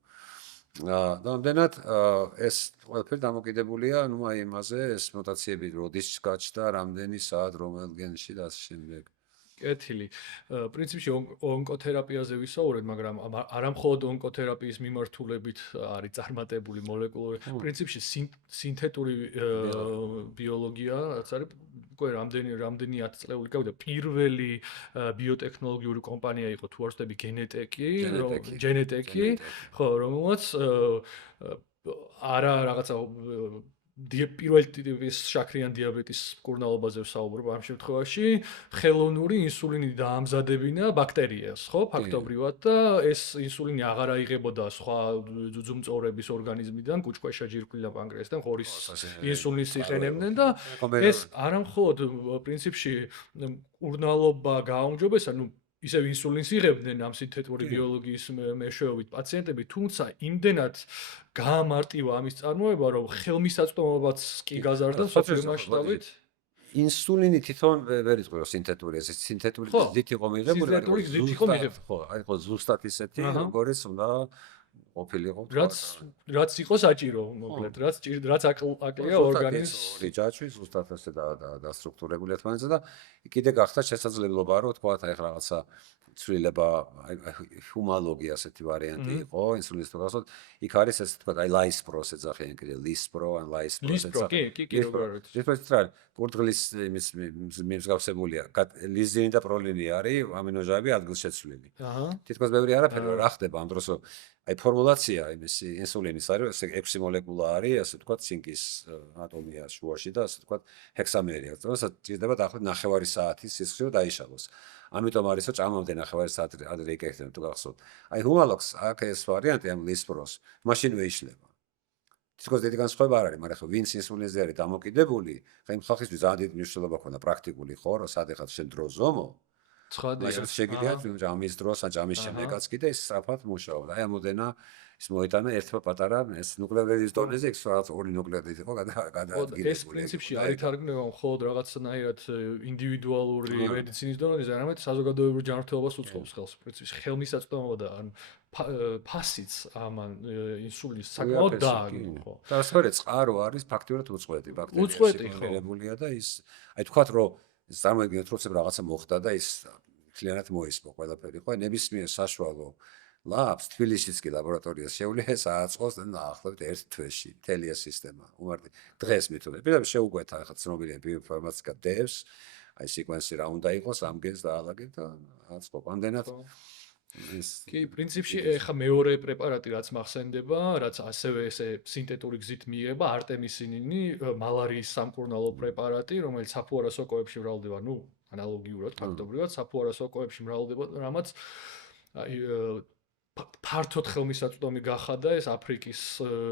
ნამდვილად ეს ყველაფერი დამოკიდებულია, ну, აი იმაზე, ეს მუტაციები როდის გაჩნდა, რამდენი საათ, რომელ გენში და ასე შემდეგ. კეთილი. პრინციპში ონკოთერაპიაზე ვისაუბრეთ, მაგრამ არა მხოლოდ ონკოთერაპიის მიმართულებით არის წარმატებული მოლეკულური. პრინციპში სინთეტური ბიოლოგია, რაც არის უკვე რამდენი 10 წლეული გავიდა, პირველი ბიოტექნოლოგიური კომპანია იყო, თუ არ ვცდები, გენეტეკი, ხო, რომელმაც არა რაღაცა პირველ ტიპის შაქრიან დიაბეტის მკურნალობაზე ვსაუბრობ ამ შემთხვევაში, ხელოვნური ინსულინი დაამზადებინა ბაქტერიას, ხო, ფაქტობრივად და ეს ინსულინი აღარ აიღებოდა სხვა ძუძუმწოვრების ორგანიზმიდან, კუჭქვეშა, ჯირკვალი და პანკრეასიდან, ხორის ინსულინს იყენებდნენ და ეს არა მხოლოდ პრინციპში მკურნალობა გააუმჯობესა, ну ისევ ინსულინს იღებდნენ ამ სინთეტური ბიოლოგიის მეშვეობით პაციენტები, თუმცა იმდენად გაამარტივა ამის წარმოება, რომ ხელმისაწვდომობაც კი გაზარდა სოფლიო მასშტაბით. ინსულინი თვითონ ვერ იყო სინთეტური, ეს სინთეტური ძით იყო მიღებული, ხო, აი ხო ზუსტად ისეთი, როგორიც უნდა ყოფილიყო. რაც იყო საჭირო, მოკლედ, რაც აკლია ორგანიზმს. ჯაჭვი ზუსტად ასე დასტრუქტურებული ერთმანეთზე და კიდე გახდა შესაძლებლობა, რომ თქვა აი რაღაცა ცვლილება, აი ჰუმალოგი ასეთი ვარიანტი იყო, ინსულინის პროგრამად. იქ არის ესე თქვა, აი ლაისპროს ეძახიან კიდე ლისპრო ან ლაისპროს ეძახიან. კი, როგორ არის. კურდღლის იმის მსგავსებულია. ლიზინი და პროლინი არის ამინოჟავები ადგილშეცვლილი. თითქოს ბევრი არაფერი რა ხდება ამ დროს, რომ აი ფორმულაცია იმის ინსულინის არის, ესე 6 მოლეკულა არის, ასე თქვა, ცინკის ატომია შუაში და ასე თქვა, ჰექსამერია. თორსა ჭირდება დაახლოებით 9 საათის სისხლი რომ დაიშალოს. ამიტომ არის რომ ჭამამდე 9 საათი ადრე იკეთებენ თუ გახსოვთ. აი ჰუმალოქს აქ ეს ვარიანტი ამ ლისპროს მაშინვე იშლება. თითქოს დიდი განსხვავება არ არის, მაგრამ ხო ვინც ინსულინზე არის დამოკიდებული, ხა იმ ხალხისთვის ძალიან დიდი მნიშვნელობა ქონდა პრაქტიკული, ხო, რომ სადღაც შენ დრო ზომო. ცხადია. შეგიძლია ამის დროს ან ამის შემდეგაც კიდე ის სწრაფად მუშაობდა. აი ამოდენა ის მოიტანა ერთმა პატარა ეს ნუკლეოიდების დონეზე, ეს რაღაც ორი ნუკლეოიდი იყო გადაადგილებული. ეს პრინციპში არ ითარგმნება მხოლოდ რაღაცნაირად ინდივიდუალური მედიცინის დონეზე, არამედ საზოგადოებრივ ჯანმრთელობას უწყობს ხელს. პრინციპში ხელმისაწვდომობა და ან ფასიც ამან ინსულინის საკმაოდ დააგო. და სწორედ წყარო არის ფაქტიურად უწყვეტი ბაქტერიაში კონდენებულია და ის აი თქვათ რომ წარმოიდგინეთ რომ რაღაცა მოხდა და ის მთლიანად მოისპო ყველაფერი ხო ნებისმიერ საშუალო ლაბს თბილისის კი ლაბორატორიას შეუძლია სააწყოს და ახლავთ ერთ თვეში მთელი ეს სისტემა უმარტი დღეს მithome პირდაპირ შეუგვეთა ახლა ცნობილია ბიოინფორმატიკა devs აი სეკვენსი რა უნდა იყოს ამ გენს დაალაგეთ და აწყობ ამდენად კი, პრინციპში ეხა მეორე პრეპარატი რაც მახსენდება, რაც ასევე ესე სინთეტური გზით მიიღება, არტემისინინი, მალარიის სამკურნალო პრეპარატი, რომელიც საფუარა სოკოებში მრავლდება, ну, ანალოგიურად, ფაქტობრივად, საფუარა სოკოებში მრავლდება, რამაც აი ფართოდ ხელმისაწვდომი გახადა ეს აფრიკის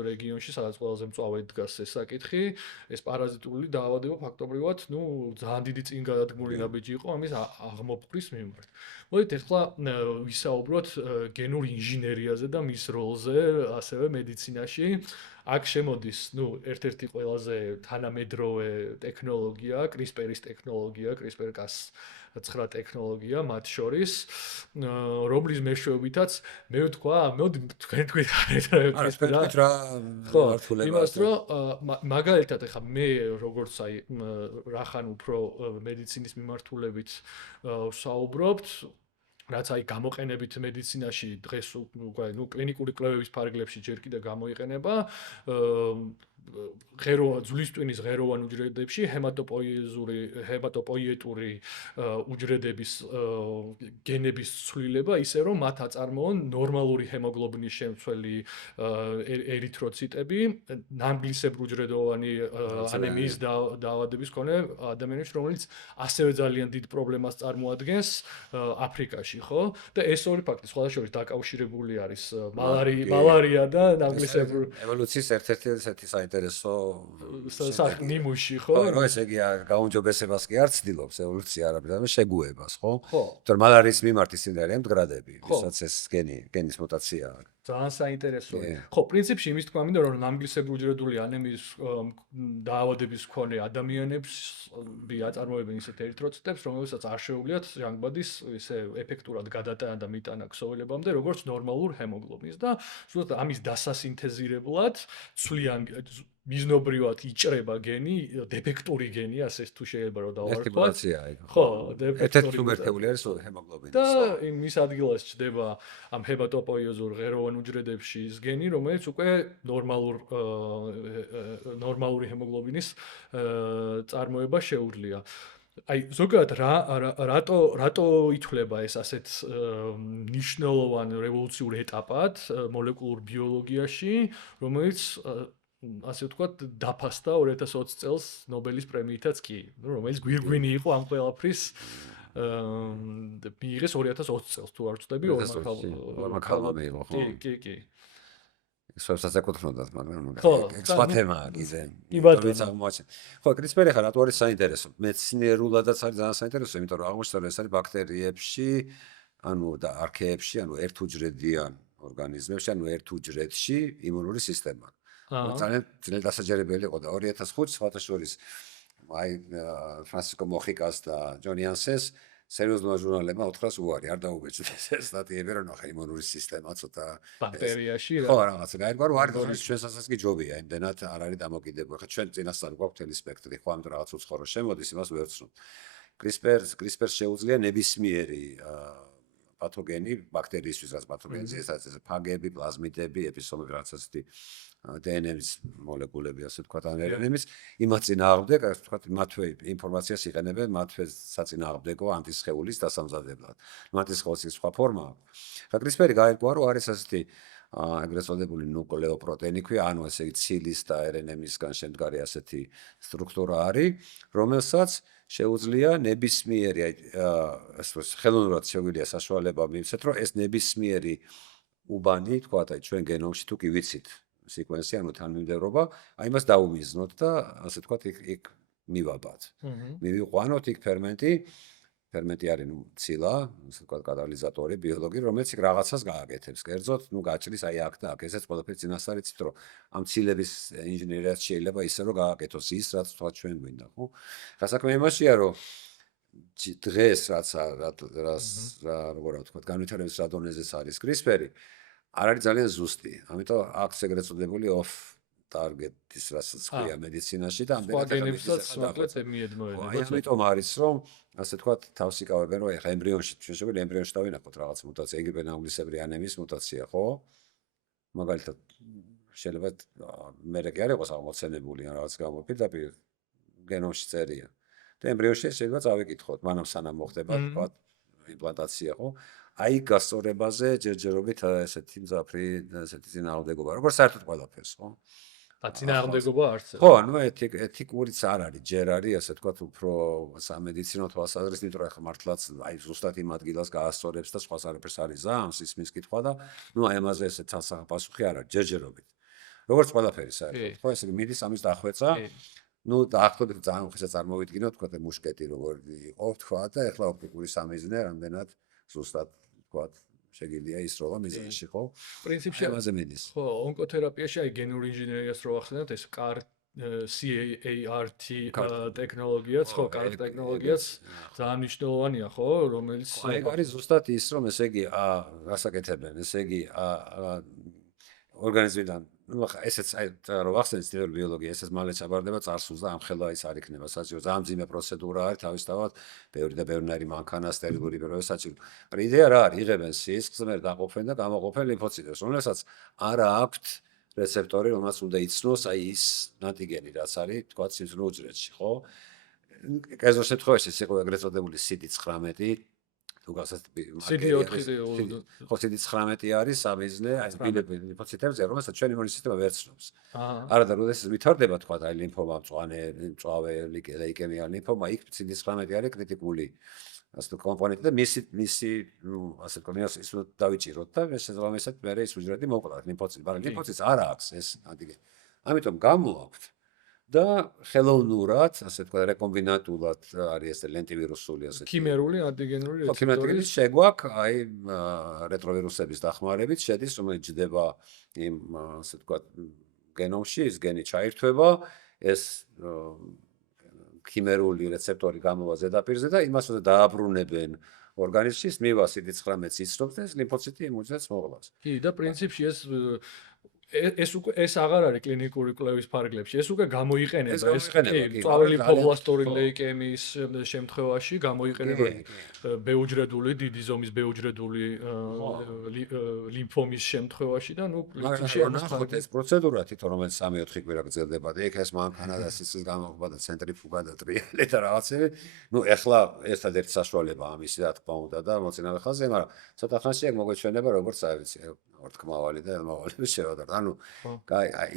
რეგიონში, სადაც ყველაზე მწვავედ დგას ეს საკითხი, ეს პარაზიტული დაავადება ფაქტობრივად, ну, ძალიან დიდი წინგადადგმული ნაბიჯი იყო ამის აღმოფხრის მიმართ. მოდით ახლა ვისაუბროთ გენურ ინჟინერიაზე და მის როლზე ასევე მედიცინაში. აქ შემოდის, ერთ-ერთი ყველაზე თანამედროვე ტექნოლოგია, CRISPR-ის ტექნოლოგია, CRISPR-Cas9 ტექნოლოგია მათ შორის, რომლის მეშვეობითაც მე ვთქვა, მოდი თქვენ თქვით რა ხო, იმას რომ მაგალითად ეხა მე როგორც რახან უფრო მედიცინის მიმართულებით ვსაუბრობთ, რაც გამოყენებით მედიცინაში დღეს კლინიკური კვლევების ფარგლებში ჯერ კიდევ გამოიყენება ძვლის ტვინის ღეროვან უჯრედებში ჰემატოპოიეტური უჯრედების გენების ცვლილება ისე რომ მათ აწარმოონ ნორმალური ჰემოგლობინის შემცველი ერითროციტები ნამგლისებრ უჯრედოვანი ანემიის დაავადების მქონე ადამიანებში, რომელიც ასევე ძალიან დიდ პრობლემას წარმოადგენს აფრიკაში, ხო? და ეს ორი ფაქტი სხვადასხვა დაკავშირებული არის მალარია და ნამგლისებრ ევოლუციის ერთ-ერთი ესეთი საინტერესო ნიმუში, ხო? ხო, ესე იგი გაუმჯობესებას კი არ ცდილობს ევოლუცია არამედ შეგუებას, ხო? თორემ მალარიის მიმართ ისინი არიან მდგრადები, ვისაც ეს გენის მუტაცია აქვს. ძალიან საინტერესოა. ხო, პრინციპში იმის თქვა მინდა, რომ ნამგლისებრ უჯრედული ანემიის დაავადების მქონე ადამიანებს აწარმოებენ ისეთ ერითროციტებს, რომელსაც არ შეუძლიათ ჟანგბადის ისე ეფექტურად გადატანა და მიტანა ქსოვილებამდე, როგორც ნორმალურ ჰემოგლობინს და ზუსტად ამის დასასინთეზირებლად ცვლიან მიზნობრივად იჭრება გენი, დეფექტური გენი, ასე თუ შეიძლება რომ დავარქვათ. ხო, დეფექტური მერქეული არის ჰემოგლობინის. და მის ადგილას ჩდება ამ ჰემატოპოიეზურ ღეროვან უჯრედებში ის გენი, რომელიც უკვე ნორმალური ჰემოგლობინის წარმოება შეუძლია. აი ზოგადად რატო ითვლება ეს ასეთ მნიშვნელოვან რევოლუციურ ეტაპად მოლეკულურ ბიოლოგიაში, რომელიც ასე ვთქვათ, დაფასდა 2020 წელს ნობელის პრემიითაც კი, რომელიც გვირგვინი იყო ამ ყველაფრის მიიღეს 2020 წელს, თუ არ ვწდები, ორმაქალმა მიიღო, ხო? კი. სხვაებსაც ეკუთვნოდათ, მაგრამ ეგ სხვა თემაა გიზე. ხო, CRISPR ხა რატო არის საინტერესო? მეცნიერულადაც არის ძალიან საინტერესო, იმიტომ რომ აღმოჩნდა, რომ ეს არის ბაქტერიებში, და არქეებში, ერთუჯრედიან ორგანიზმებში, ერთ უჯრედში იმუნური სისტემა. ძალიან ძლიერ დასაჯერებელი იყო და 2005 სხვათა შორის ფრანსისკო მოხიკას და ჯონ იანსენს სერიოზულმა ჟურნალებმა უთხრას უარი, არ დაუბეჭდეს ეს სტატიები, რომ ახლა იმუნური სისტემა ცოტა ბაქტერიაში ხო, რაღაცა გაირკვა, რომ არის ჩვენსაც კი ჯობია, იმდენად არ არის დამოკიდებული. ხა ჩვენ წინასწარ გვაქვს მთელი სპექტრი, ხო, ამიტომ რაღაც უცხორო შემოდის, იმას ვერცნობ. CRISPR შეუძლია ნებისმიერი პათოგენი, ბაქტერიისთვის რაც პათოგენია, ეს ფაგები, პლაზმიდები, ეპისომები, რაღაც ასეთი DNS მოლეკულები, ასე ვთქვათ, RNA-ის, იმათ წინააღმდეგ, ასე ვთქვათ, მათვე ინფორმაციას იყენებენ, მათვე საწინააღმდეგო ანტისხეულის დასამზადებლად. ანტისხეულის სხვა ფორმა აქვს. ხა CRISPR გაირკვა, რომ არის ასეთი ეგრეთ წოდებული ნუკლეოპროტეინი, ანუ ესე იგი ცილის და RNA-ისგან შემდგარი ასეთი სტრუქტურა არის, რომელსაც შეუძლია ნებისმიერი ხელოვნურად შეგვიძლია საშუალება მივცეთ, რომ ეს ნებისმიერი უბანი, თქვათ, ჩვენ გენომში თუ კი ვიცით სეკვენსი, თანმიმდევრობა, იმას დაუმიზნოთ და ასე ვთქვათ, იქ მივაბად. მივიყვანოთ იქ ფერმენტი არის ცილა, ასე ვთქვათ, კატალიზატორი, ბიოლოგი, რომელიც იქ რაღაცას გააკეთებს. კერძოდ, გაჭრის აქ და აქ, ესეც ყველაფერი წინასწარ იცით, რომ ამ ცილების ინჟინერიაც შეიძლება ისე რომ გააკეთოს ის, რაც თქვათ ჩვენ გვინდა, ხო? ხა საქმე იმაშია, რომ დღეს რაც როგორ ვთქვათ, განვითარების რა დონეზეც არის CRISPR-ი, არ არის ძალიან ზუსტი. ამიტომ აქვს ეგრეთ წოდებული off target-ის რასაც ქვია მედიცინაში და ამიტომ არის რომ ასე ვთქვათ, თავს იკავებენ, რომ ეხა ემბრიონში შეგვიძლია ემბრიონში დავინახოთ რაღაც მუტაცია, იგივე ნამგლისებრი ანემიის მუტაცია, ხო? მაგალითად შეიძლება მერე კი არ იყოს აღმოცენებული ან რაღაც გამოფირდაპირ გენომში წერია. და ემბრიონში შეიძლება წავიკითხოთ, მანამ სანამ მოხდება, ვთქვათ, იმპლანტაცია, ხო? აი გასწორებაზე ჯერჯერობით ესეთი მძაფრი ესეთი წინააღმდეგობა, როგორც საერთოდ ყველაფერს, ხო? წინააღმდეგობა არც. ხო, ეთიკურიც არ არის, ჯერ არის, ასე ვთქვათ, უფრო სამედიცინო თვალსაზრისით, იმიტომ რომ ახლა მართლაც აი ზუსტად იმ ადგილას გაასწორებს და სხვა არაფერს არის ზამს ისმის კითხვა და აი ამაზე ესეთ პასუხი არ არის, ჯერჯერობით. როგორც ყველაფერი საერთოდ, ხო, ესე იგი მიდის ამის დახვეწა. დაახლოებით ძალიან უხეშად წარმოვიდგინოთ, თქვათ, მუშკეტი როგორ იყო, თქვა და ახლა ოპტიკური სამიზნე რამდენად ზუსტად, თქვათ, შეგიძლია ისროლა მიზანში, ხო? პრინციპში ამაზე მიდის. ხო, ონკოთერაპიაში აი გენური ინჟინერიას რო ახსენებთ, ეს CART ტექნოლოგიაც, ხო, CART ტექნოლოგიაც ძალიან მნიშვნელოვანია, ხო, რომელიც აი არის ზუსტად ის, რომ ესე იგი გასაკეთებენ, ესე იგი ორგანიზმიდან ну ახლა ესეც აი რომ ახსენეთ ცდილობ ბიოლოგია ესეც მალე ჩაბარდება წარსულს და ამ ხელა ის არ იქნება საჭირო ძალიან მძიმე პროცედურა არის თავისთავად ბევრი და ბევრნაირი მანქანა სტერილური პირველი საჭირო მაგრამ იდეა რა არის იღებენ სისხლს მე დაყოფენ და გამოყოფენ ლიმფოციტებს რომელსაც არ აქვთ რეცეპტორი რომელსაც უნდა იცნოს აი ის ანტიგენი რაც არის თქვა სიმძიმე უჯრედში ხო კერძო შემთხვევაში ეს იყო ეგრეთ წოდებული CD19 უგასად CD19 არის სამიზნე აი ლიმფოციტებზე რომელსაც ჩვენი იმუნური სისტემა ვერ ცნობს. არა და როდესაც ვითარდება თქვა აი ლიმფომა მწვავე ლეიკემია ლიმფომა იქ CD19 არის კრიტიკული ასე კომპონენტი და მისი ასე კომპონენტი ის დავიჭიროთ და შესაბამისად მე ის უჯრედი მოკლათ ლიმფოციტი მაგრამ ლიმფოციტს არ აქვს ეს ანტიგენი. ამიტომ გამოაქვთ და ხელოვნურად, ასე თქვა, რეკომბინანტულად არის ეს ლენტივირუსული ასე ქიმერული ანტიგენური რეცეპტორი. ქიმერული შეგვაქვს აი რეტროვირუსების დახმარებით შედის, რომელიც ჯდება იმ ასე თქვა გენომში, ის გენი ჩაირთვება, ეს ქიმერული რეცეპტორი გამოვა ზედაპირზე და იმას უნდა დააბრუნებენ ორგანიზმში, მივა CD19-ს იცნობს და ეს ლიმფოციტი იმუნიტეტს მოყავს. კი, და პრინციპში ეს აღარ არის კლინიკური კვლევის ფარგლებში. ეს უკვე გამოიყენება ეს მწვავე ლიმფობლასტური ლეიკემიის შემთხვევაში გამოიყენება ბეუჯრედული დიდი ზომის ბეუჯრედული ლიმფომის შემთხვევაში და ნუ პრინციპში ეს პროცედურა თვითონ რომელიც 3-4 კვირა გრძელდება და იქ ეს მანქანა და სისხლის გამოყოფა და ცენტრიფუგა და ტრიალი და რაღაცები ნუ ეხლა ერთადერთი საშუალებაა ამისი რა თქმა უნდა და მოცინავე ხაზზე მაგრამ ცოტა ხანში ეგ მოგვეჩვენება როგორც აი ვიცი ორთქმავალი და ელმავალი შევადარ ანუ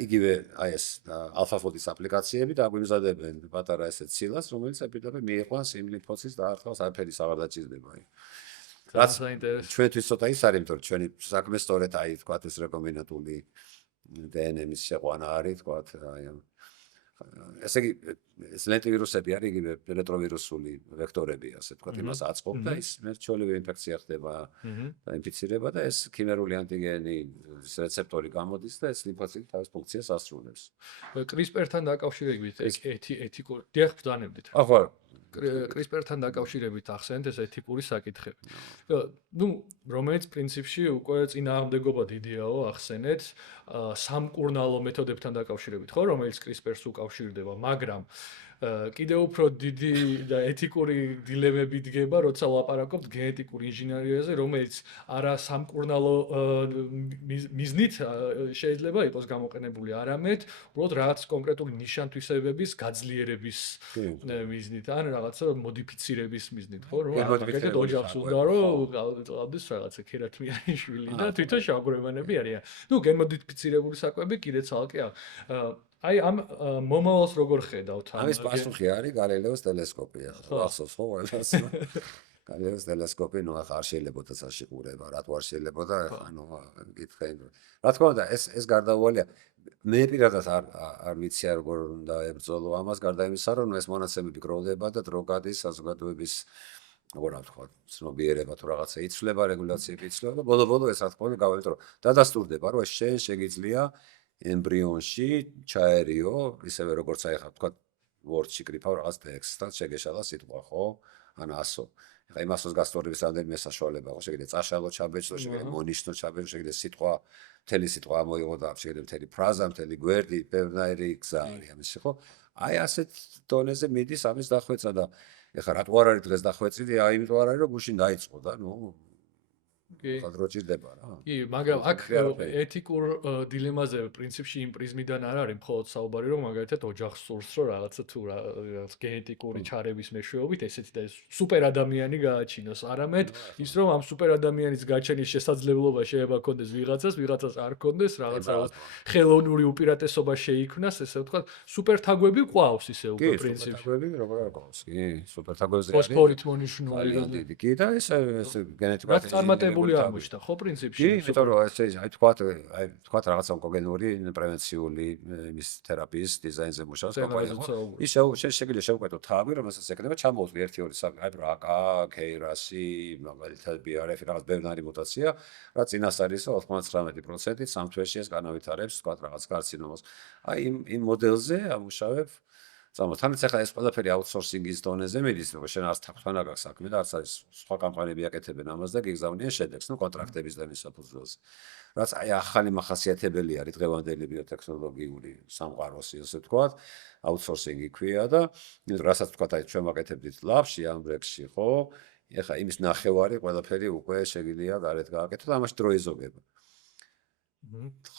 იგივე აი ეს ალფა-ფოდის აპლიკაციები დაგვიმზადებენ პატარა ესე ცილას რომელიც ეპიდემი მიიყვანს იმ ლიმფოციტს და ახლა საფერის აღარ დაჭირდება აი რაც ჩვენთვის ცოტა ის არის იმიტომ რომ ჩვენი საქმე სწორედ აი თქვა ეს რეკომბინანტული დნმ-ის შეყვანა არის თქვა აი ესე იგი ეს ლენტივირუსები არის იგივე რეტროვირუსული ვექტორები ასე თქვა იმას აწყობს და ის მერჩეულები ინფექცია ხდება და ინფიცირება და ეს ქიმერული ანტიგენი რეცეპტორი გამოდის და ეს ლიმფოციტი თავის ფუნქციას ასრულებს. CRISPR-თან დაკავშირებით ეთიკური დიახ ბრძანებდით. ახლა CRISPR-თან დაკავშირებით ახსენეთ ეს ეთიკური საკითხები. ნუ რომელიც პრინციპში უკვე წინააღმდეგობა დიდიაო ახსენეთ სამკურნალო მეთოდებთან დაკავშირებით, ხო, რომელიც CRISPR-ს უკავშირდება, მაგრამ კიდევ უფრო დიდი და ეთიკური დილემები დგება, როცა ლაპარაკობთ გენეტიკურ ინჟინერიაზე, რომელიც არა სამკურნალო მიზნით შეიძლება იყოს გამოყენებული, არამედ უბრალოდ რაღაც კონკრეტული ნიშან-თვისებების გაძლიერების მიზნით, ან რაღაცა მოდიფიცირების მიზნით, ხო, რომ მაგალითად ოჯახს უნდა რომ ყავდეს რაღაცა ქერათმიანი შვილი და თვითონ შავგვრევანები არიან. ნუ გენმოდიფიცირებული საკვები კიდე ცალკე აი ამ მომავალს როგორ ხედავთ? ამის პასუხი არის გალილეოს ტელესკოპი ახლა. ახსოვს ხო ყველას? გალილეოს ტელესკოპი ნუ ახლა არ შეიძლებოდა საშიყურება, რატო არ შეიძლებოდა? ანუ გითხენ. რა თქმა უნდა, ეს გარდაუვალია. მე პირადად არ ვიცი როგორ უნდა ებრძოლო ამას, გარდა იმისა, რომ ეს მონაცემები გროვდება და დრო გადის საზოგადოების როგორ ვთქვა, ცნობიერება თუ რაღაცა იცვლება, რეგულაციები იცვლება და ბოლო-ბოლო ეს რა თქმა უნდა გავაკეთე, რომ დადასტურდება, რომ შენ შეგიძლია ემბრიონში ჩაერიო, ისევე როგორც აი ხა თქვა Word-ში კრიფავ რაღაც ტექსტს და შეგეშალა სიტყვა, ხო? ან ასო. ეხლა იმასოს გასწორების რამდენიმე საშუალება ხო შეგიძლია წაშალო ჩაბეჭდო, შეგიძლია მონიშნო ჩაბეჭდო, შეგიძლია სიტყვა, მთელი სიტყვა ამოიღო და შეგიძლია მთელი ფრაზა, მთელი გვერდი, ბევრნაირი გზა არის ამისი, ხო? აი ასეთ დონეზე მიდის ამის დახვეწა და ეხლა რატო არ არის დღეს დახვეწილი? აი იმიტომ არ არის რომ გუშინ დაიწყო და ნუ ხადრო ჭირდება რა. კი, მაგრამ აქ ეთიკურ დილემაზე პრინციპში იმ პრიზმიდან არ არის მხოლოდ საუბარი, რომ მაგალითად ოჯახს სურს, რომ რაღაცა თუ რაღაც გენეტიკური ჩარების მეშვეობით ესეთი და სუპერ ადამიანი გააჩინოს, არამედ ის რომ ამ სუპერ ადამიანის გაჩენის შესაძლებლობა შეიძლება ქონდეს ვიღაცას არ ქონდეს, რაღაცა ხელოვნური უპირატესობა შეიქმნას, ესე ვთქვათ, სუპერ თაგვები ყავს ისე უკვე პრინციპში. სუპერ თაგვები როგორ არ ყავს? კი, სუპერ თაგვებზე არის. ფოსფორით მონიშნული. კი და ეს გენეტიკურად მიღებული არ მოჩნდა, ხო, პრინციპში? კი, იმიტომ რომ ესე აი თქვათ რაღაცა ონკოგენური პრევენციული იმის თერაპიის დიზაინზე მუშაობს კომპანია, ხო? ის შეგვიძლია შევკვეთოთ თავი, რომელსაც ეკნება ჩამოვწვი 1-2 აი ბრაკა, KRAS-ი, მაგალითად BRF-ი, რაღაც ბევრი მუტაცია, რაც წინასწარ ისო 99%-ით სამ თვეში ეს განავითარებს, თქვათ რაღაც კარცინომას. აი იმ მოდელზე ამუშავებ Თან ახლა ეს ყველაფერი აუთსორსინგის დონეზე მიდის, რომ შენ არც თაქვთან არ გაქვს საქმე და არც არის სხვა კომპანიები აკეთებენ ამას და გიგზავნიან შედეგს, კონტრაქტების და მის საფუძველზე. რაც აი ახალი მახასიათებელი არის დღევანდელი ბიოტექნოლოგიური სამყაროს, ასე ვთქვათ, აუთსორსინგი ქვია და რასაც ვთქვათ, აი ჩვენ ვაკეთებდით ლაბში, ამბრექსში, ხო? ეხლა იმის ნახევარი ყველაფერი უკვე შეგიძლია გარეთ გააკეთო და ამაში დრო იზოგება.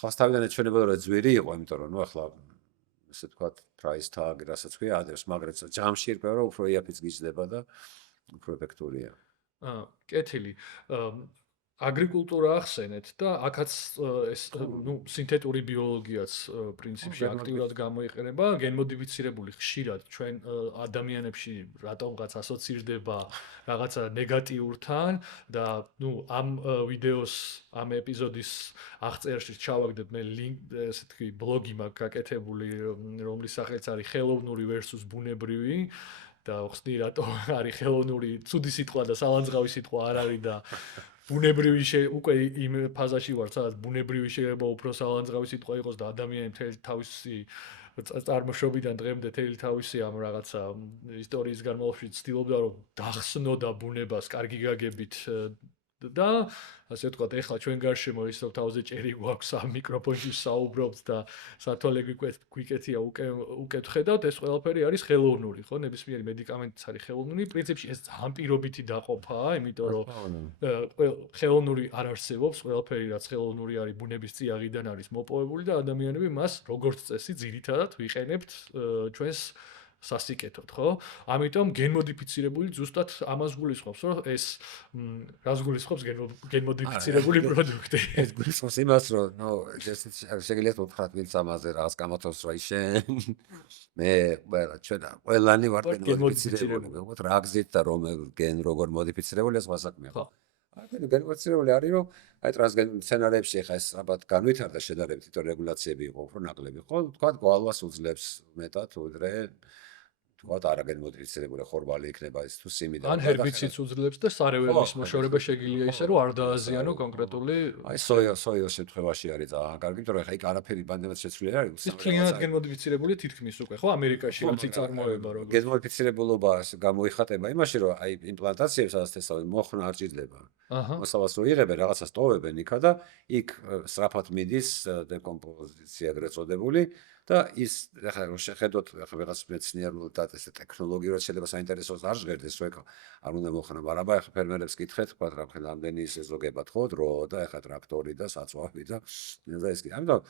ხას თავიდან ეჩვენებოდა რომ ძვირი იყო, იმიტომ რომ ნუ ახლა ესე ვთქვათ, price tag, რასაც ქვია, ადრეს, მაგრამ ჯამში რკვევა, რომ უფრო იაფიც გიждდება და უფრო ეფექტურია. კეთილი. აგრიკულტურა ახსენეთ და აქაც ეს სინთეტური ბიოლოგიაც პრინციპში აქტიურად გამოიყენება, გენმოდიფიცირებული ხშირად ჩვენ ადამიანებში რატომღაც ასოცირდება რაღაცა ნეგატიურთან და ამ ვიდეოს ამ ეპიზოდის აღწერაში ჩავაგდებ მე ლინკ, ესე თქვი, ბლოგი მაქვს გაკეთებული, რომლის სახელიც არის ხელოვნური versus ბუნებრივი და ხსნი რატო არის ხელოვნური, ცუდი სიტყვა და სალანძღავი სიტყვა არ არის და ბუნებრივი უკვე იმ ფაზაში ვარ, სადაც ბუნებრივი შეიძლება უფრო სალანძღავი სიტყვა იყოს და ადამიანი მთელი თავისი წარმოშობიდან დღემდე მთელი თავისი ამ რაღაცა ისტორიის განმავლობაში ცდილობდა რომ დახსნოდა ბუნებას კარგი გაგებით და ასე ვთქვათ, ეხლა ჩვენ გარშემო ის რომ თავზე ჭერი გვაქვს ამ მიკროფონში საუბრობთ და სათვალე გვიკეთია უკეთ ხედავთ, ეს ყველაფერი არის ხელოვნური, ხო? ნებისმიერი მედიკამენტიც არის ხელოვნური. პრინციპში ეს ძალიან პირობითი დაყოფაა, იმიტომ რომ ხელოვნური არ არსებობს, ყველაფერი რაც ხელოვნური არის ბუნების წიაღიდან არის მოპოვებული და ადამიანები მას როგორც წესი ძირითადად ვიყენებთ ჩვენს სასიკეთოდ, ხო? ამიტომ გენმოდიფიცირებული ზუსტად ამას გულისხმობს, რომ ეს რას გულისხმობს გენმოდიფიცირებული პროდუქტი? ეს გულისხმობს იმას, რომ შეგიძლიათ უთხრათ ვინც ამაზე რაღაც გამართოს რა ისენ. მე ყველანი ვარ გენმოდიფიცირებული, ვთქვათ რა გზით და როგორ მოდიფიცირებული ეს სხვა საქმეა. ხო. გენმოდიფიცირებული არის, რომ აი ტრანსგენულ სცენარებში ხა ეს ალბათ განვითარდა შედარებით, იმიტომ რეგულაციები იყო უფრო ნაკლები, ხო? ვთქვათ გვალვას უძლებს მეტად ვიდრე ვთქვათ არაგენმოდიფიცირებული ხორბალი იქნება ეს თუ სიმი და ან ჰერბიციდს უძლებს და სარეველის მოშორება შეგიძლია ისე რომ არ დააზიანო კონკრეტული აი სოიოს შემთხვევაში არის ძალიან კარგი, იმიტომ რომ ხა იქ არაფერი ბანდებად შეცვლილი არ არის. ის მთლიანად გენმოდიფიცირებული თითქმის უკვე, ხო, ამერიკაში როც იწარმოება როგორ. გენმოდიფიცირებულობა გამოიხატება იმაში, რომ აი იმპლანტაციებს სადაც თესავენ მოხნა არ ჭირდება. მოსავალს რო იღებენ, რაღაცას ტოვებენ იქა და იქ სწრაფად მიდის დეკომპოზიცია ეგრეთ წოდებული და ის ახლა რომ შეხედოთ ახლა რაღაც მეცნიერულ და ეს ტექნოლოგიურად შეიძლება საინტერესოს არ ჟღერდეს, რომ არ უნდა მოხნა, მაგრამ ახლა ფერმერებს კითხეთ, თქვათ რამდენი ზოგებად ხო დრო და ახლა ტრაქტორი და საწვავი და ეს კი. ამიტომ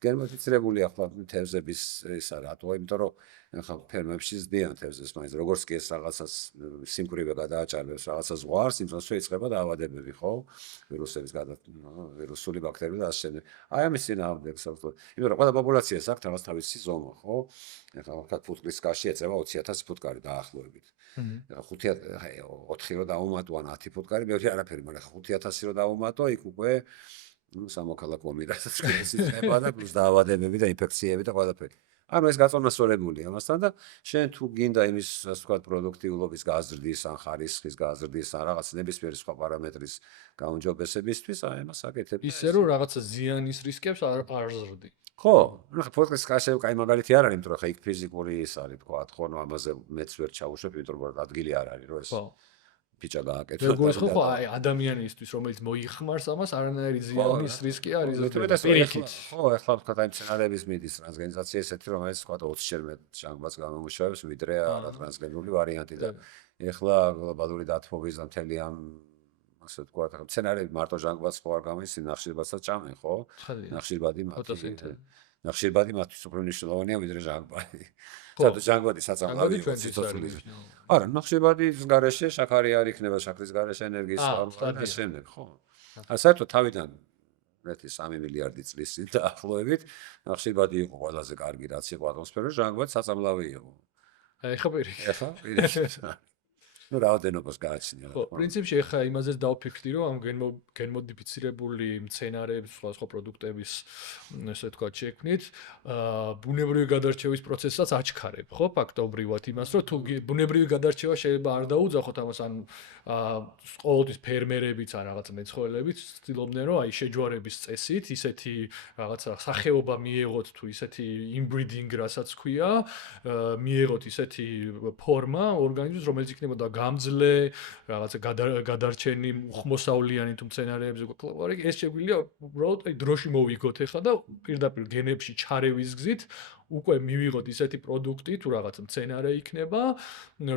გენმოდიფიცირებული ახლა თევზების ისა რატო? იმიტომ რომ ახლა ფერმებში ზდიან თევზებს, მაგრამ როგორც კი ეს რაღაცას სიმკვრივე გადააჭარბებს, რაღაცას ზღვარს, იმ დროს შეიწყება დაავადებები, ხო? ვირუსული ბაქტერიები და ასე შემდეგ. აი ამის წინააღმდეგ საერთოდ. იმიტომ რომ ყველა პოპულაციას აქვს რაღაც თავისი ზომა, ხო? ახლა ვთქვათ ფუტკრის კაში ეწევა 20,000 ფუტკარი დაახლოებით. ახლა 4 რო დაუმატო ან 10 ფუტკარი, მეორე არაფერი, მაგრამ ახლა 5,000 რო დაუმატო, იქ უკვე სამოქალაქო ომი რასაც შეიძლება და პლუს დაავადებები და ინფექციები და ყველაფერი. ანუ ეს გაწონასწორებულია ამასთან და შენ თუ გინდა იმის ასე ვთქვათ პროდუქტიულობის გაზრდის ან ხარისხის გაზრდის ან რაღაც ნებისმიერი სხვა პარამეტრის გაუმჯობესებისთვის აი ამას აკეთებ. ისე რომ რაღაცა ზიანის რისკებს არ ზრდი. ხო, ახლა ფოტოს კაში კაი მაგალითი არ არის, იმიტომ რომ ხა იქ ფიზიკური ის არის თქვათ, ხო, ნუ ამაზე მეც ვერ ჩაუშვებ, იმიტომ რომ ადგილი არ არის, რომ ეს ბიჭა გააკეთო. როგორც ხო, აი ადამიანისთვის, რომელიც მოიხმარს ამას, არანაირი ზიანის რისკი არ იზრდება. ხო, ახლა ვთქვათ, აი სცენარების მიდის ტრანსგენიზაცია ესეთი, რომელიც ვთქვათ 20-ჯერ მეტ ჟანგბადს გამომუშავებს, ვიდრე არატრანსგენული ვარიანტი და ეხლა გლობალური დათბობის და მთელი ამ ასე ვთქვათ, სცენარები მარტო ჟანგბადს ხო არ გამოსცენ, ნახშირბადსაც ჭამენ, ხო? ნახშირბადი მათთვის უფრო მნიშვნელოვანია ვიდრე ჟანგბადი. სადაც ჟანგბადი საწამლავი სიცოცხლის. არა, ნახშირბადის გარეშე შაქარი არ იქნება, შაქრის გარეშე ენერგიის წყაროა და შემდეგ, ხო? საერთოდ თავიდან 3 მილიარდი წლის წინ დაახლოებით ნახშირბადი იყო ყველაზე კარგი რაც იყო ატმოსფეროში, ჟანგბადი საწამლავი იყო. ეხა პირიქით. ნუ რაოდენობას გააჩნია. ხო, პრინციპში ეხა იმაზეც დავფიქრდი, რომ ამ გენმოდიფიცირებული მცენარეების სხვა პროდუქტების ესე ვთქვათ შექმნით, ბუნებრივი გადარჩევის პროცესსაც აჩქარებ, ხო, ფაქტობრივად იმას, რომ თუ ბუნებრივი გადარჩევა შეიძლება არ დაუძახოთ ამას, ან ყოველთვის ფერმერებიც ან რაღაც მეცხოველებიც ცდილობდნენ, რომ აი შეჯვარების წესით ისეთი რაღაცა სახეობა მიეღოთ თუ ისეთი inbreeding, რასაც ქვია, მიეღოთ ისეთი ფორმა ორგანიზმის, რომელიც იქნებოდა გამძლე, რაღაცა გადარჩენი უხმოსავლიანი თუ მცენარეებზე გვაკლავარი, ეს შეგვიძლია უბრალოდ აი დროში მოვიგოთ ეხლა და პირდაპირ გენებში ჩარევის გზით უკვე მივიღოთ ისეთი პროდუქტი თუ რაღაც მცენარე იქნება,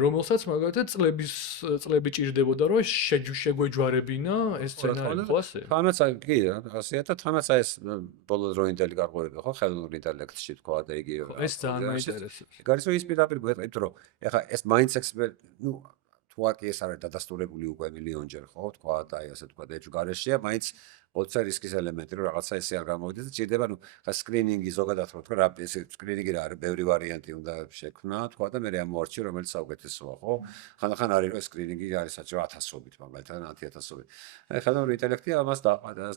რომელსაც მაგალითად წლები ჭირდებოდა რომ შეგვეჯვარებინა ეს მცენარე, ხო ასე? თანაც კი, ასე და თანაც ეს ბოლო დრო ინტელექტუალური ხო, ხელოვნური ინტელექტში თქვა და იგი ეს ძალიან მაინტერესებს. გარს ის პირდაპირ გვეტყვით, რომ ეხლა ეს მაინც ექსპერტ, ნუ თუ არ კი ეს არის დადასტურებული უკვე მილიონჯერ ხო, თქვა და აი ასე თქვა და ეჯგარეშია, მაინც ოცარ რისკის ელემენტი რომ რაღაცა ესე არ გამოვიდეს და ჭირდება ნუ ხა სკრინინგი ზოგადად რო თქვა რა ეს სკრინინგი რა არის ბევრი ვარიანტი უნდა შექმნა თქვა და მე ამოარჩი რომელიც საუკეთესოა ხო ხანდახან არის რომ სკრინინგი არის საჭირო 1000-ობით მაგალითად 10000-ობით აი ხელოვნური ინტელექტი ამას